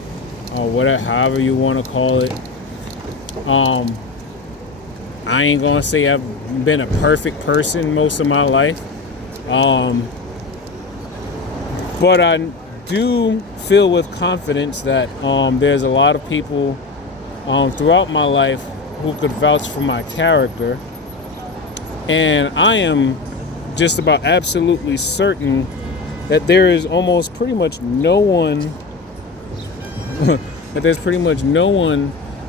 or whatever, however you want to call it. I ain't gonna say I've been a perfect person most of my life, but I do feel with confidence that there's a lot of people throughout my life who could vouch for my character, and I am just about absolutely certain that there is almost pretty much no one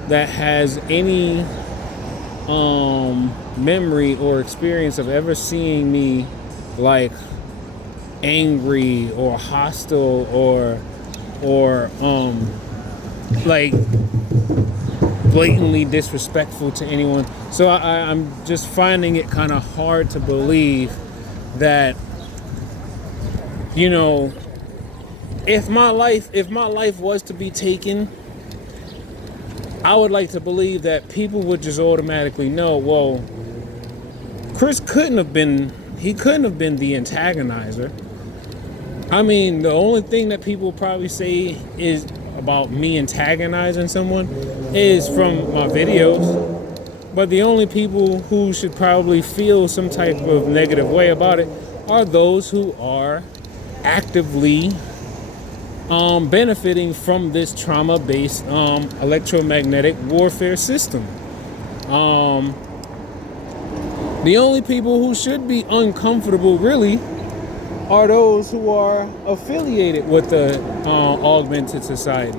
that has any memory or experience of ever seeing me like angry or hostile or like blatantly disrespectful to anyone. So I'm just finding it kind of hard to believe that, if my life was to be taken, I would like to believe that people would just automatically know, well, Chris couldn't have been the antagonizer. I mean, the only thing that people probably say is about me antagonizing someone is from my videos. But the only people who should probably feel some type of negative way about it are those who are actively benefiting from this trauma-based electromagnetic warfare system. The only people who should be uncomfortable really are those who are affiliated with the augmented society,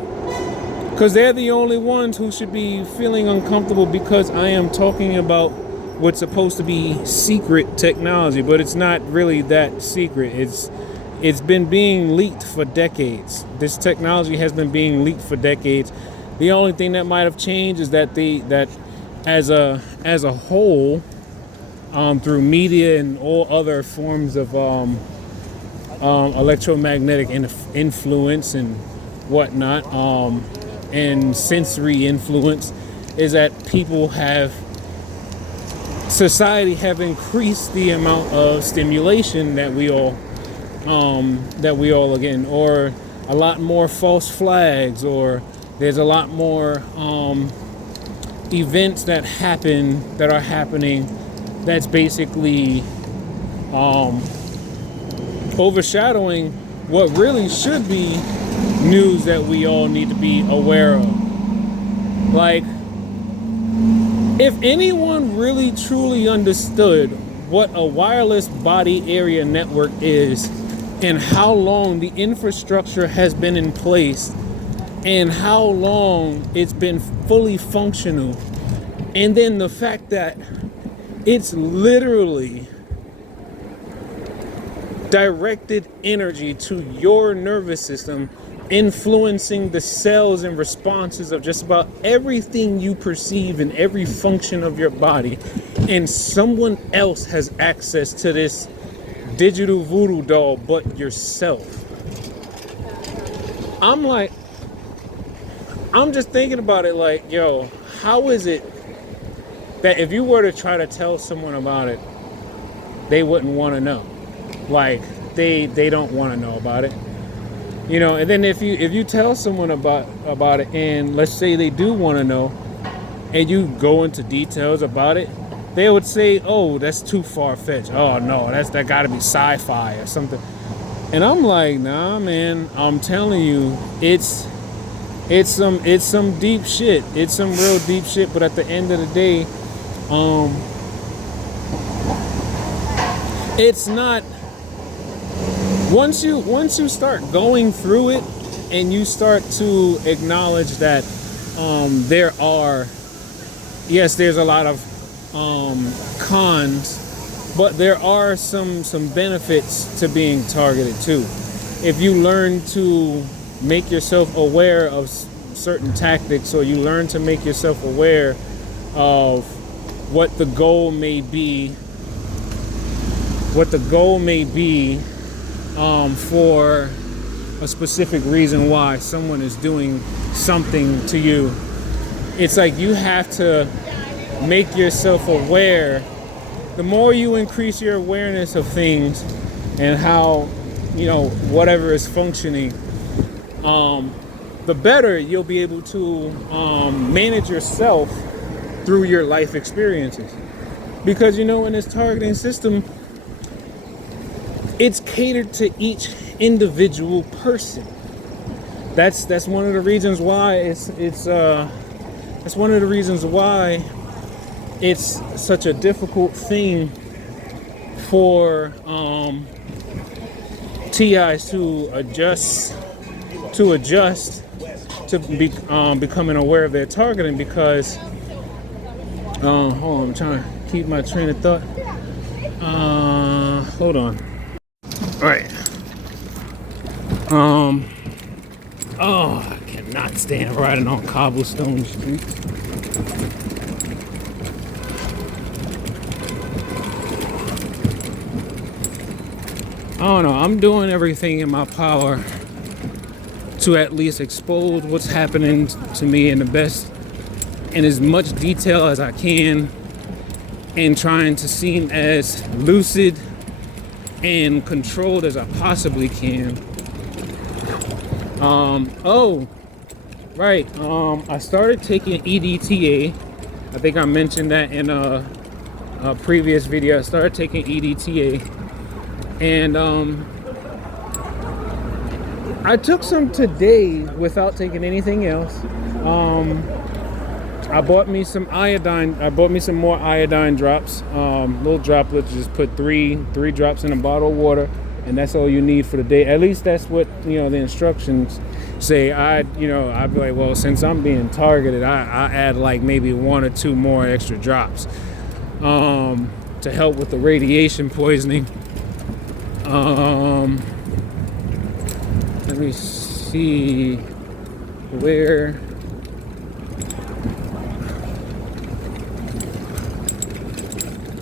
because they're the only ones who should be feeling uncomfortable, because I am talking about what's supposed to be secret technology, but it's not really that secret. It's been being leaked for decades. This technology has been being leaked for decades. The only thing that might have changed is that as a whole, through media and all other forms of electromagnetic influence and whatnot, and sensory influence, is that society have increased the amount of stimulation that we all again, or a lot more false flags, or there's a lot more events that are happening that's basically overshadowing what really should be news that we all need to be aware of. Like, if anyone really truly understood what a wireless body area network is and how long the infrastructure has been in place and how long it's been fully functional, and then the fact that it's literally directed energy to your nervous system, influencing the cells and responses of just about everything you perceive in every function of your body, and someone else has access to this digital voodoo doll but yourself. I'm just thinking about it like, yo, how is it that if you were to try to tell someone about it, they wouldn't want to know? Like, they don't want to know about it. You know, and then if you tell someone about it, and let's say they do want to know, and you go into details about it, they would say, "Oh, that's too far-fetched. Oh no, that got to be sci-fi or something." And I'm like, "Nah, man. I'm telling you, it's some deep shit. It's some real deep shit." But at the end of the day, it's not. Once you start going through it and you start to acknowledge that there's a lot of cons, but there are some benefits to being targeted too. If you learn to make yourself aware of certain tactics, or you learn to make yourself aware of what the goal may be, for a specific reason why someone is doing something to you. It's like you have to make yourself aware. The more you increase your awareness of things and how, whatever is functioning, the better you'll be able to manage yourself through your life experiences. Because, in this targeting system, it's catered to each individual person. That's one of the reasons why that's one of the reasons why it's such a difficult thing for TIs to adjust to becoming aware of their targeting. Because hold on, I'm trying to keep my train of thought. Hold on. All right. I cannot stand riding on cobblestone streets. I don't know. I'm doing everything in my power to at least expose what's happening to me in as much detail as I can, and trying to seem as lucid and controlled as I possibly can. I started taking EDTA. I think I mentioned that in a previous video. I started taking EDTA, and I took some today without taking anything else. I bought me some iodine. I bought me some more iodine drops, little droplets. Just put three drops in a bottle of water, and that's all you need for the day. At least that's what the instructions say. I'd be like, well, since I'm being targeted, I add like maybe 1 or 2 more extra drops to help with the radiation poisoning. Let me see where.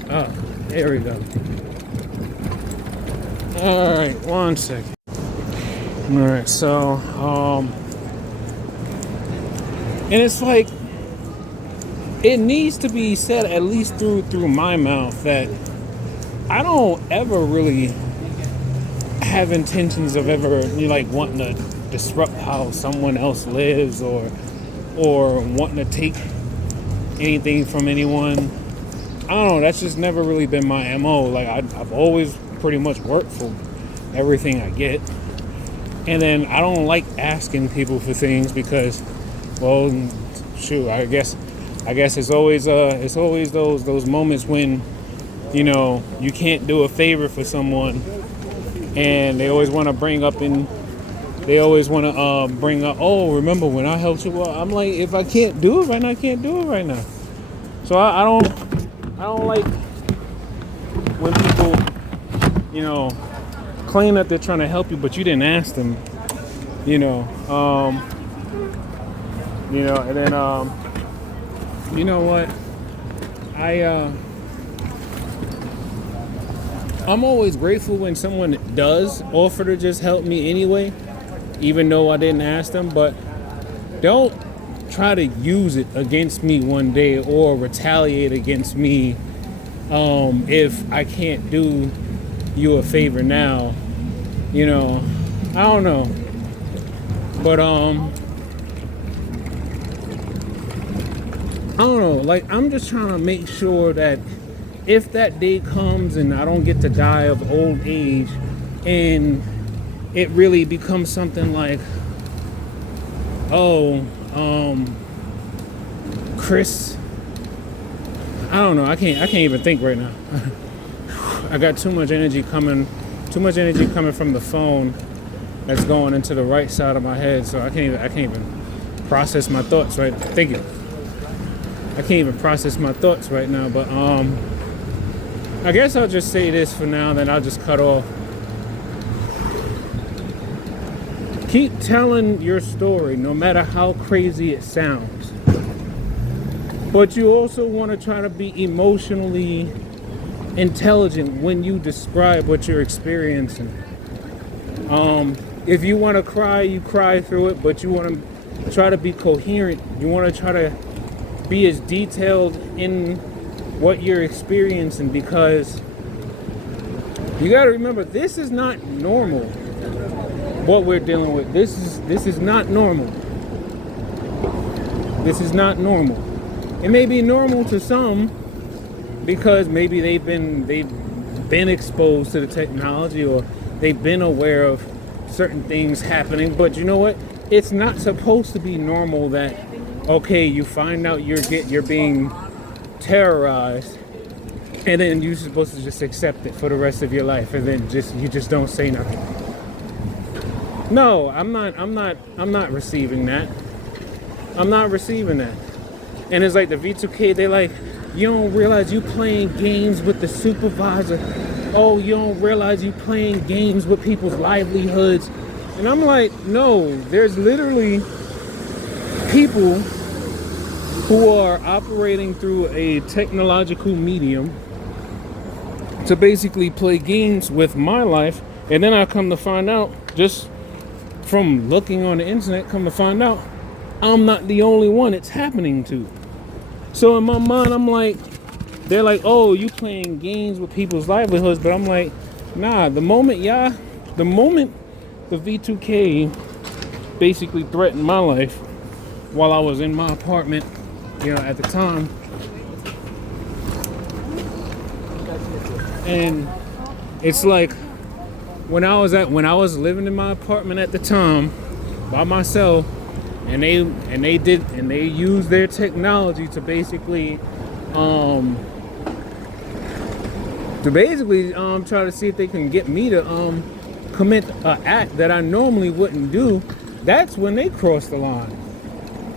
Oh, there we go. All right, 1 second. All right, so and it's like, it needs to be said, at least through my mouth, that I don't ever really have intentions of ever wanting to disrupt how someone else lives, or wanting to take anything from anyone. I don't know, that's just never really been my MO. Like, I've always pretty much worked for everything I get. And then I don't like asking people for things because, well, shoot, I guess it's always those moments when, you can't do a favor for someone, and they always want to bring up oh, remember when I helped you? Well, I'm like, if I can't do it right now, I can't do it right now. So I don't like when people, claim that they're trying to help you, but you didn't ask them, and then, you know what, I'm always grateful when someone does offer to just help me anyway, even though I didn't ask them, but don't try to use it against me one day or retaliate against me if I can't do you a favor now. I don't know. But I don't know, like, I'm just trying to make sure that if that day comes and I don't get to die of old age and it really becomes something like, oh, Chris, I don't know, I can't even think right now. I got too much energy coming from the phone that's going into the right side of my head, so I can't even process my thoughts right. Thank you. I can't even process my thoughts right now, but I guess I'll just say this for now, then I'll just cut off. Keep telling your story, no matter how crazy it sounds. But you also want to try to be emotionally intelligent when you describe what you're experiencing. If you want to cry, you cry through it, but you want to try to be coherent. You want to try to be as detailed in what you're experiencing, because you got to remember, this is not normal. What we're dealing with, this is not normal. This is not normal. It may be normal to some because maybe they've been exposed to the technology, or they've been aware of certain things happening. But you know what? It's not supposed to be normal that, okay, you find out you're being terrorized, and then you're supposed to just accept it for the rest of your life, and then you just don't say nothing. No, I'm not receiving that. I'm not receiving that. And it's like the V2K, they like, you don't realize you playing games with the supervisor. Oh, you don't realize you playing games with people's livelihoods. And I'm like, no, there's literally people who are operating through a technological medium to basically play games with my life. And then I come to find out, just from looking on the internet, come to find out I'm not the only one it's happening to. So in my mind, I'm like, they're like, oh, you playing games with people's livelihoods. But I'm like, nah, the moment the V2K basically threatened my life while I was in my apartment, at the time. And it's like, when I was living in my apartment at the time by myself, and they used their technology to basically try to see if they can get me to commit an act that I normally wouldn't do. That's when they crossed the line.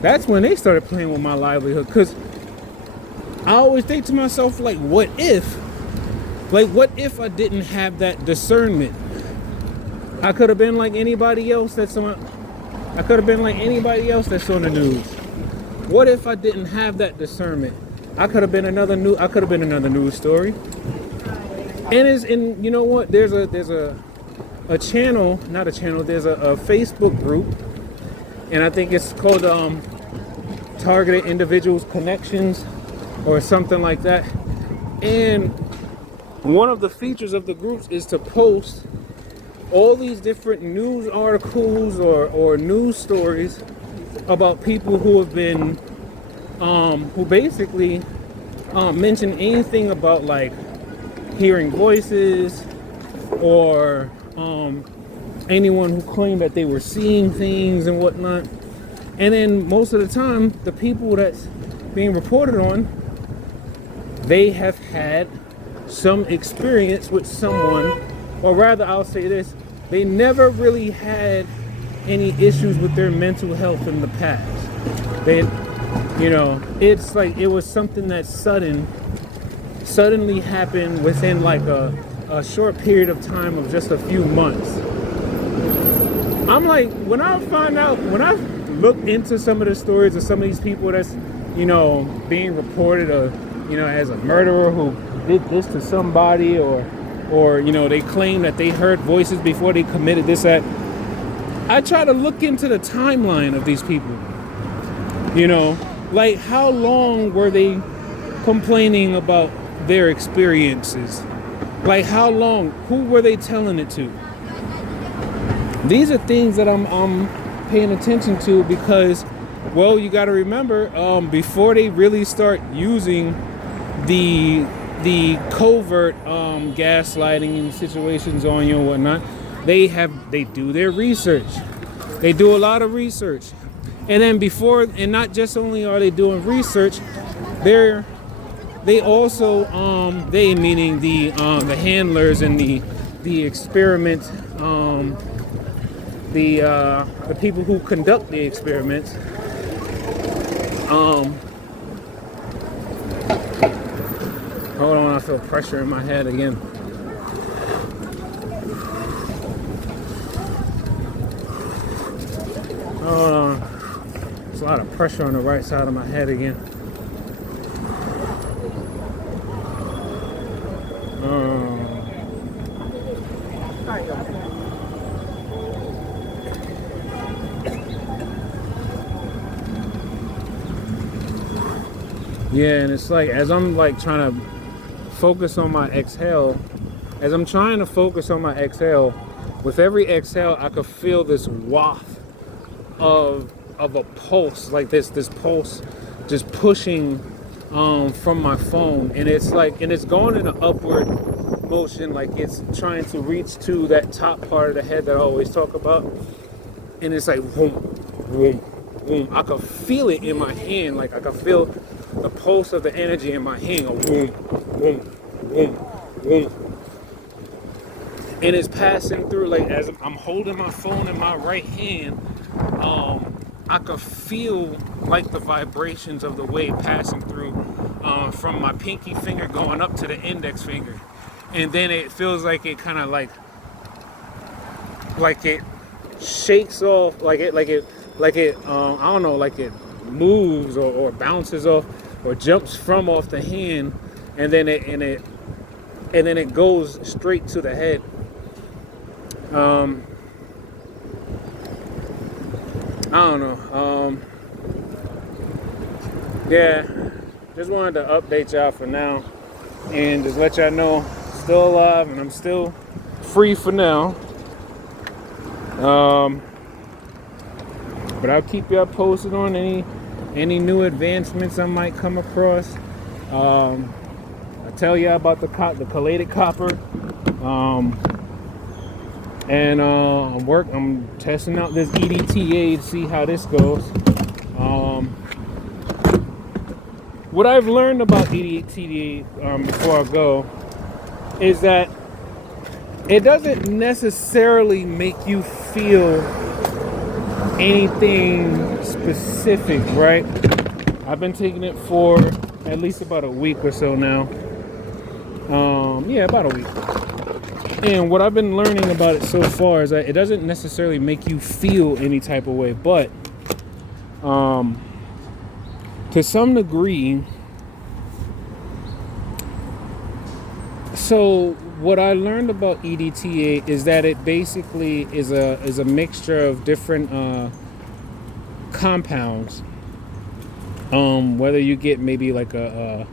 That's when they started playing with my livelihood. Because I always think to myself, like, what if I didn't have that discernment? I could have been like anybody else that's on the news. What if I didn't have that discernment? I could have been another news story. And you know what? There's a channel, not a channel. There's a Facebook group, and I think it's called Targeted Individuals Connections or something like that. And one of the features of the groups is to post all these different news articles or news stories about people who have been who basically mention anything about, like, hearing voices or anyone who claimed that they were seeing things and whatnot. And then most of the time, the people that's being reported on, they have had some experience with someone, or rather, I'll say this, they never really had any issues with their mental health in the past. They, it's like it was something that suddenly happened within like a short period of time of just a few months. I'm like, when I look into some of the stories of some of these people that's, being reported as a murderer who did this to somebody, or they claim that they heard voices before they committed this act. I try to look into the timeline of these people. Like how long were they complaining about their experiences? Like how long? Who were they telling it to? These are things that I'm paying attention to because, well, you got to remember, before they really start using the covert gaslighting and situations on you and whatnot, they do their research. They do a lot of research, and then and not just only are they doing research, they also they meaning the handlers and the experiment, the people who conduct the experiments, hold on, I feel pressure in my head again. Hold on. There's a lot of pressure on the right side of my head again. Yeah, and it's like, as I'm like trying to focus on my exhale, with every exhale, I could feel this waft of a pulse, like this pulse just pushing from my phone, and it's going in an upward motion, like it's trying to reach to that top part of the head that I always talk about, and it's like boom, boom, boom. I could feel it in my hand, like I could feel the pulse of the energy in my hand, go boom, boom, boom, boom. And it's passing through, like as I'm holding my phone in my right hand, I could feel like the vibrations of the wave passing through from my pinky finger going up to the index finger. And then it feels like it kind of like it shakes off, like it I don't know, like it moves or bounces off or jumps from off the hand, and then it goes straight to the head. I don't know. Yeah, just wanted to update y'all for now and just let y'all know still alive and I'm still free for now. But I'll keep y'all posted on any new advancements I might come across. I'll tell y'all about the chelated copper. And I'm testing out this EDTA to see how this goes. What I've learned about EDTA before I go is that it doesn't necessarily make you feel anything specific, right? I've been taking it for at least about a week or so now. Yeah, about a week. And what I've been learning about it so far is that it doesn't necessarily make you feel any type of way, but to some degree. So what I learned about EDTA is that it basically is a mixture of different compounds. Whether you get maybe like I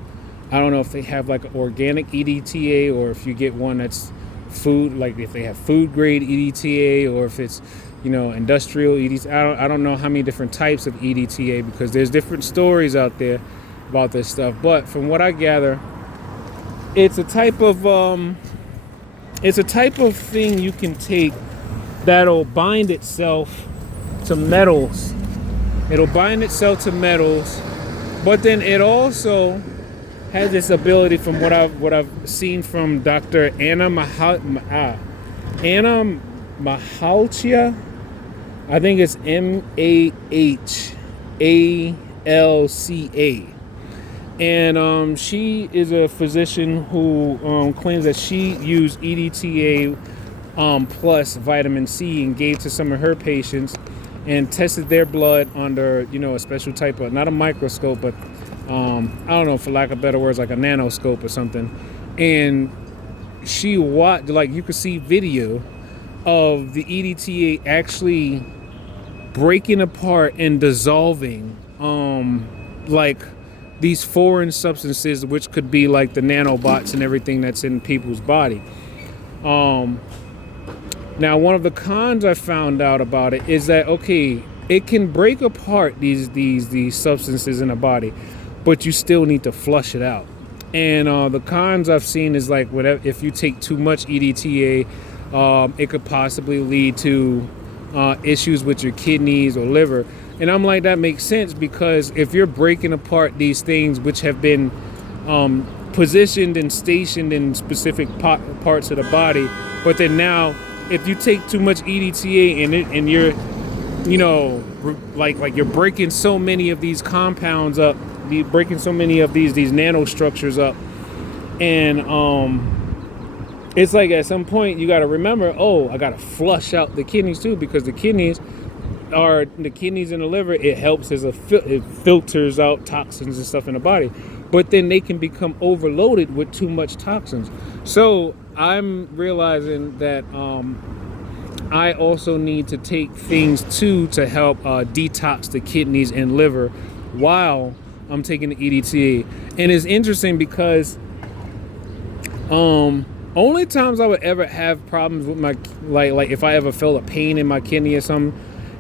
don't know if they have like an organic EDTA or if you get one that's food, like if they have food grade EDTA or if it's industrial EDTA. I don't know how many different types of EDTA because there's different stories out there about this stuff, but from what I gather, it's a type of thing you can take that'll bind itself to metals. It'll bind itself to metals, but then it also has this ability, from what I've seen from Dr. Anna Mahalchia. I think it's Mahalca, and she is a physician who claims that she used EDTA plus vitamin C and gave to some of her patients and tested their blood under, a special type of, not a microscope, but I don't know, for lack of better words, like a nanoscope or something. And she watched, like, you could see video of the EDTA actually breaking apart and dissolving, like these foreign substances, which could be like the nanobots and everything that's in people's body. Now, one of the cons I found out about it is that, okay, it can break apart these substances in the body, but you still need to flush it out. And the cons I've seen is, like, whatever, if you take too much EDTA, it could possibly lead to issues with your kidneys or liver. And I'm like, that makes sense, because if you're breaking apart these things which have been positioned and stationed in specific parts of the body, but then now if you take too much EDTA and you're, like you're breaking so many of these compounds up, breaking so many of these nanostructures up, and it's like at some point you got to remember, I got to flush out the kidneys too, because the kidneys and the liver, it helps as it filters out toxins and stuff in the body, but then they can become overloaded with too much toxins. So I'm realizing that I also need to take things too to help detox the kidneys and liver while I'm taking the EDTA. And it's interesting because only times I would ever have problems with my, like if I ever felt a pain in my kidney or something,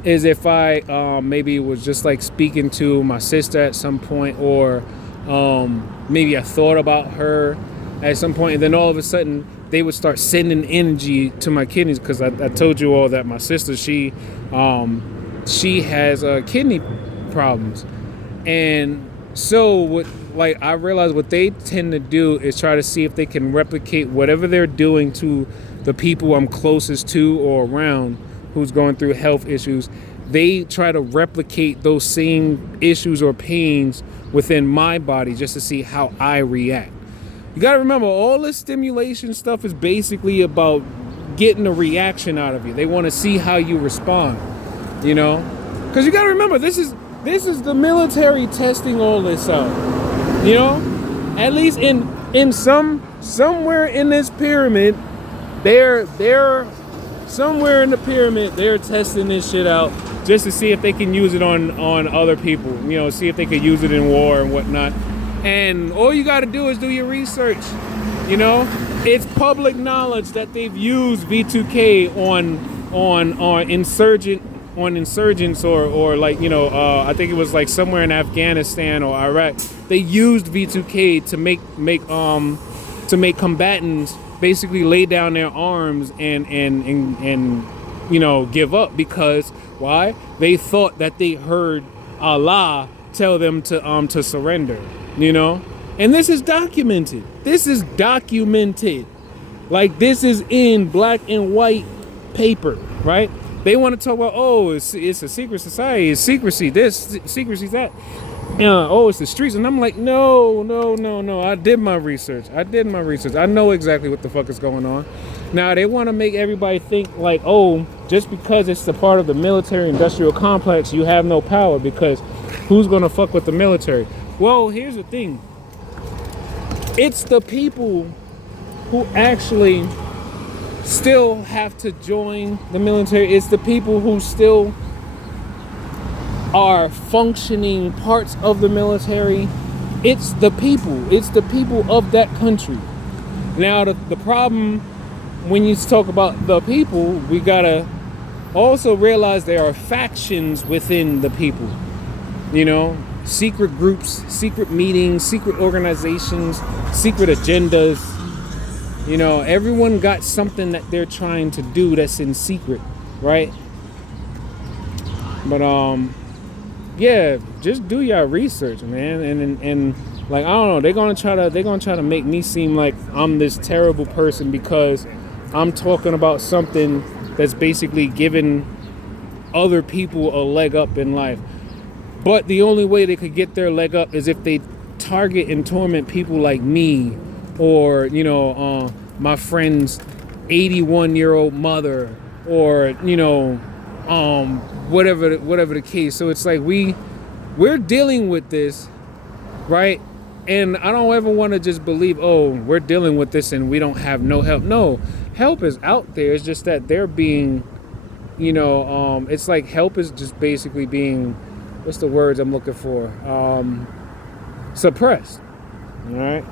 is if I maybe was just like speaking to my sister at some point, or maybe I thought about her at some point, and then all of a sudden they would start sending energy to my kidneys, because I told you all that my sister, she has kidney problems. And so what, like, I realized what they tend to do is try to see if they can replicate whatever they're doing to the people I'm closest to or around who's going through health issues. They try to replicate those same issues or pains within my body just to see how I react. You got to remember, all this stimulation stuff is basically about getting a reaction out of you. They want to see how you respond, because you got to remember, this is the military testing all this out, at least in somewhere in this pyramid, they're somewhere in the pyramid, they're testing this shit out just to see if they can use it on other people, see if they could use it in war and whatnot. And all you got to do is do your research. It's public knowledge that they've used V2K on insurgents or like, I think it was like somewhere in Afghanistan or Iraq. They used V2K to make combatants basically lay down their arms and give up, because why? They thought that they heard Allah tell them to surrender. And this is documented. Like, this is in black and white paper, right? They want to talk about, it's a secret society, it's secrecy this, secrecy that. It's the streets. And I'm like, no. I did my research. I know exactly what the fuck is going on. Now, they want to make everybody think like, just because it's the part of the military industrial complex, you have no power, because who's going to fuck with the military? Well, here's the thing. It's the people who actually still have to join the military. It's the people who still are functioning parts of the military. It's the people. It's the people of that country. Now, the problem when you talk about the people, we gotta also realize there are factions within the people. Secret groups, secret meetings, secret organizations, secret agendas. Everyone got something that they're trying to do that's in secret. right? But yeah, just do your research, man, and like I don't know, they're gonna try to make me seem like I'm this terrible person because I'm talking about something that's basically giving other people a leg up in life. But the only way they could get their leg up is if they target and torment people like me, or my friend's 81-year-old mother, or whatever the case. So it's like we're dealing with this, right? And I don't ever want to just believe, oh, we're dealing with this and we don't have no help. No, help is out there. It's just that they're being, it's like help is just basically being, what's the words I'm looking for? Suppressed. All right.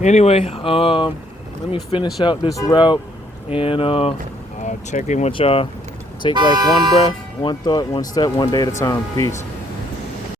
Anyway, let me finish out this route and I'll check in with y'all. Take like one breath, one thought, one step, one day at a time. Peace.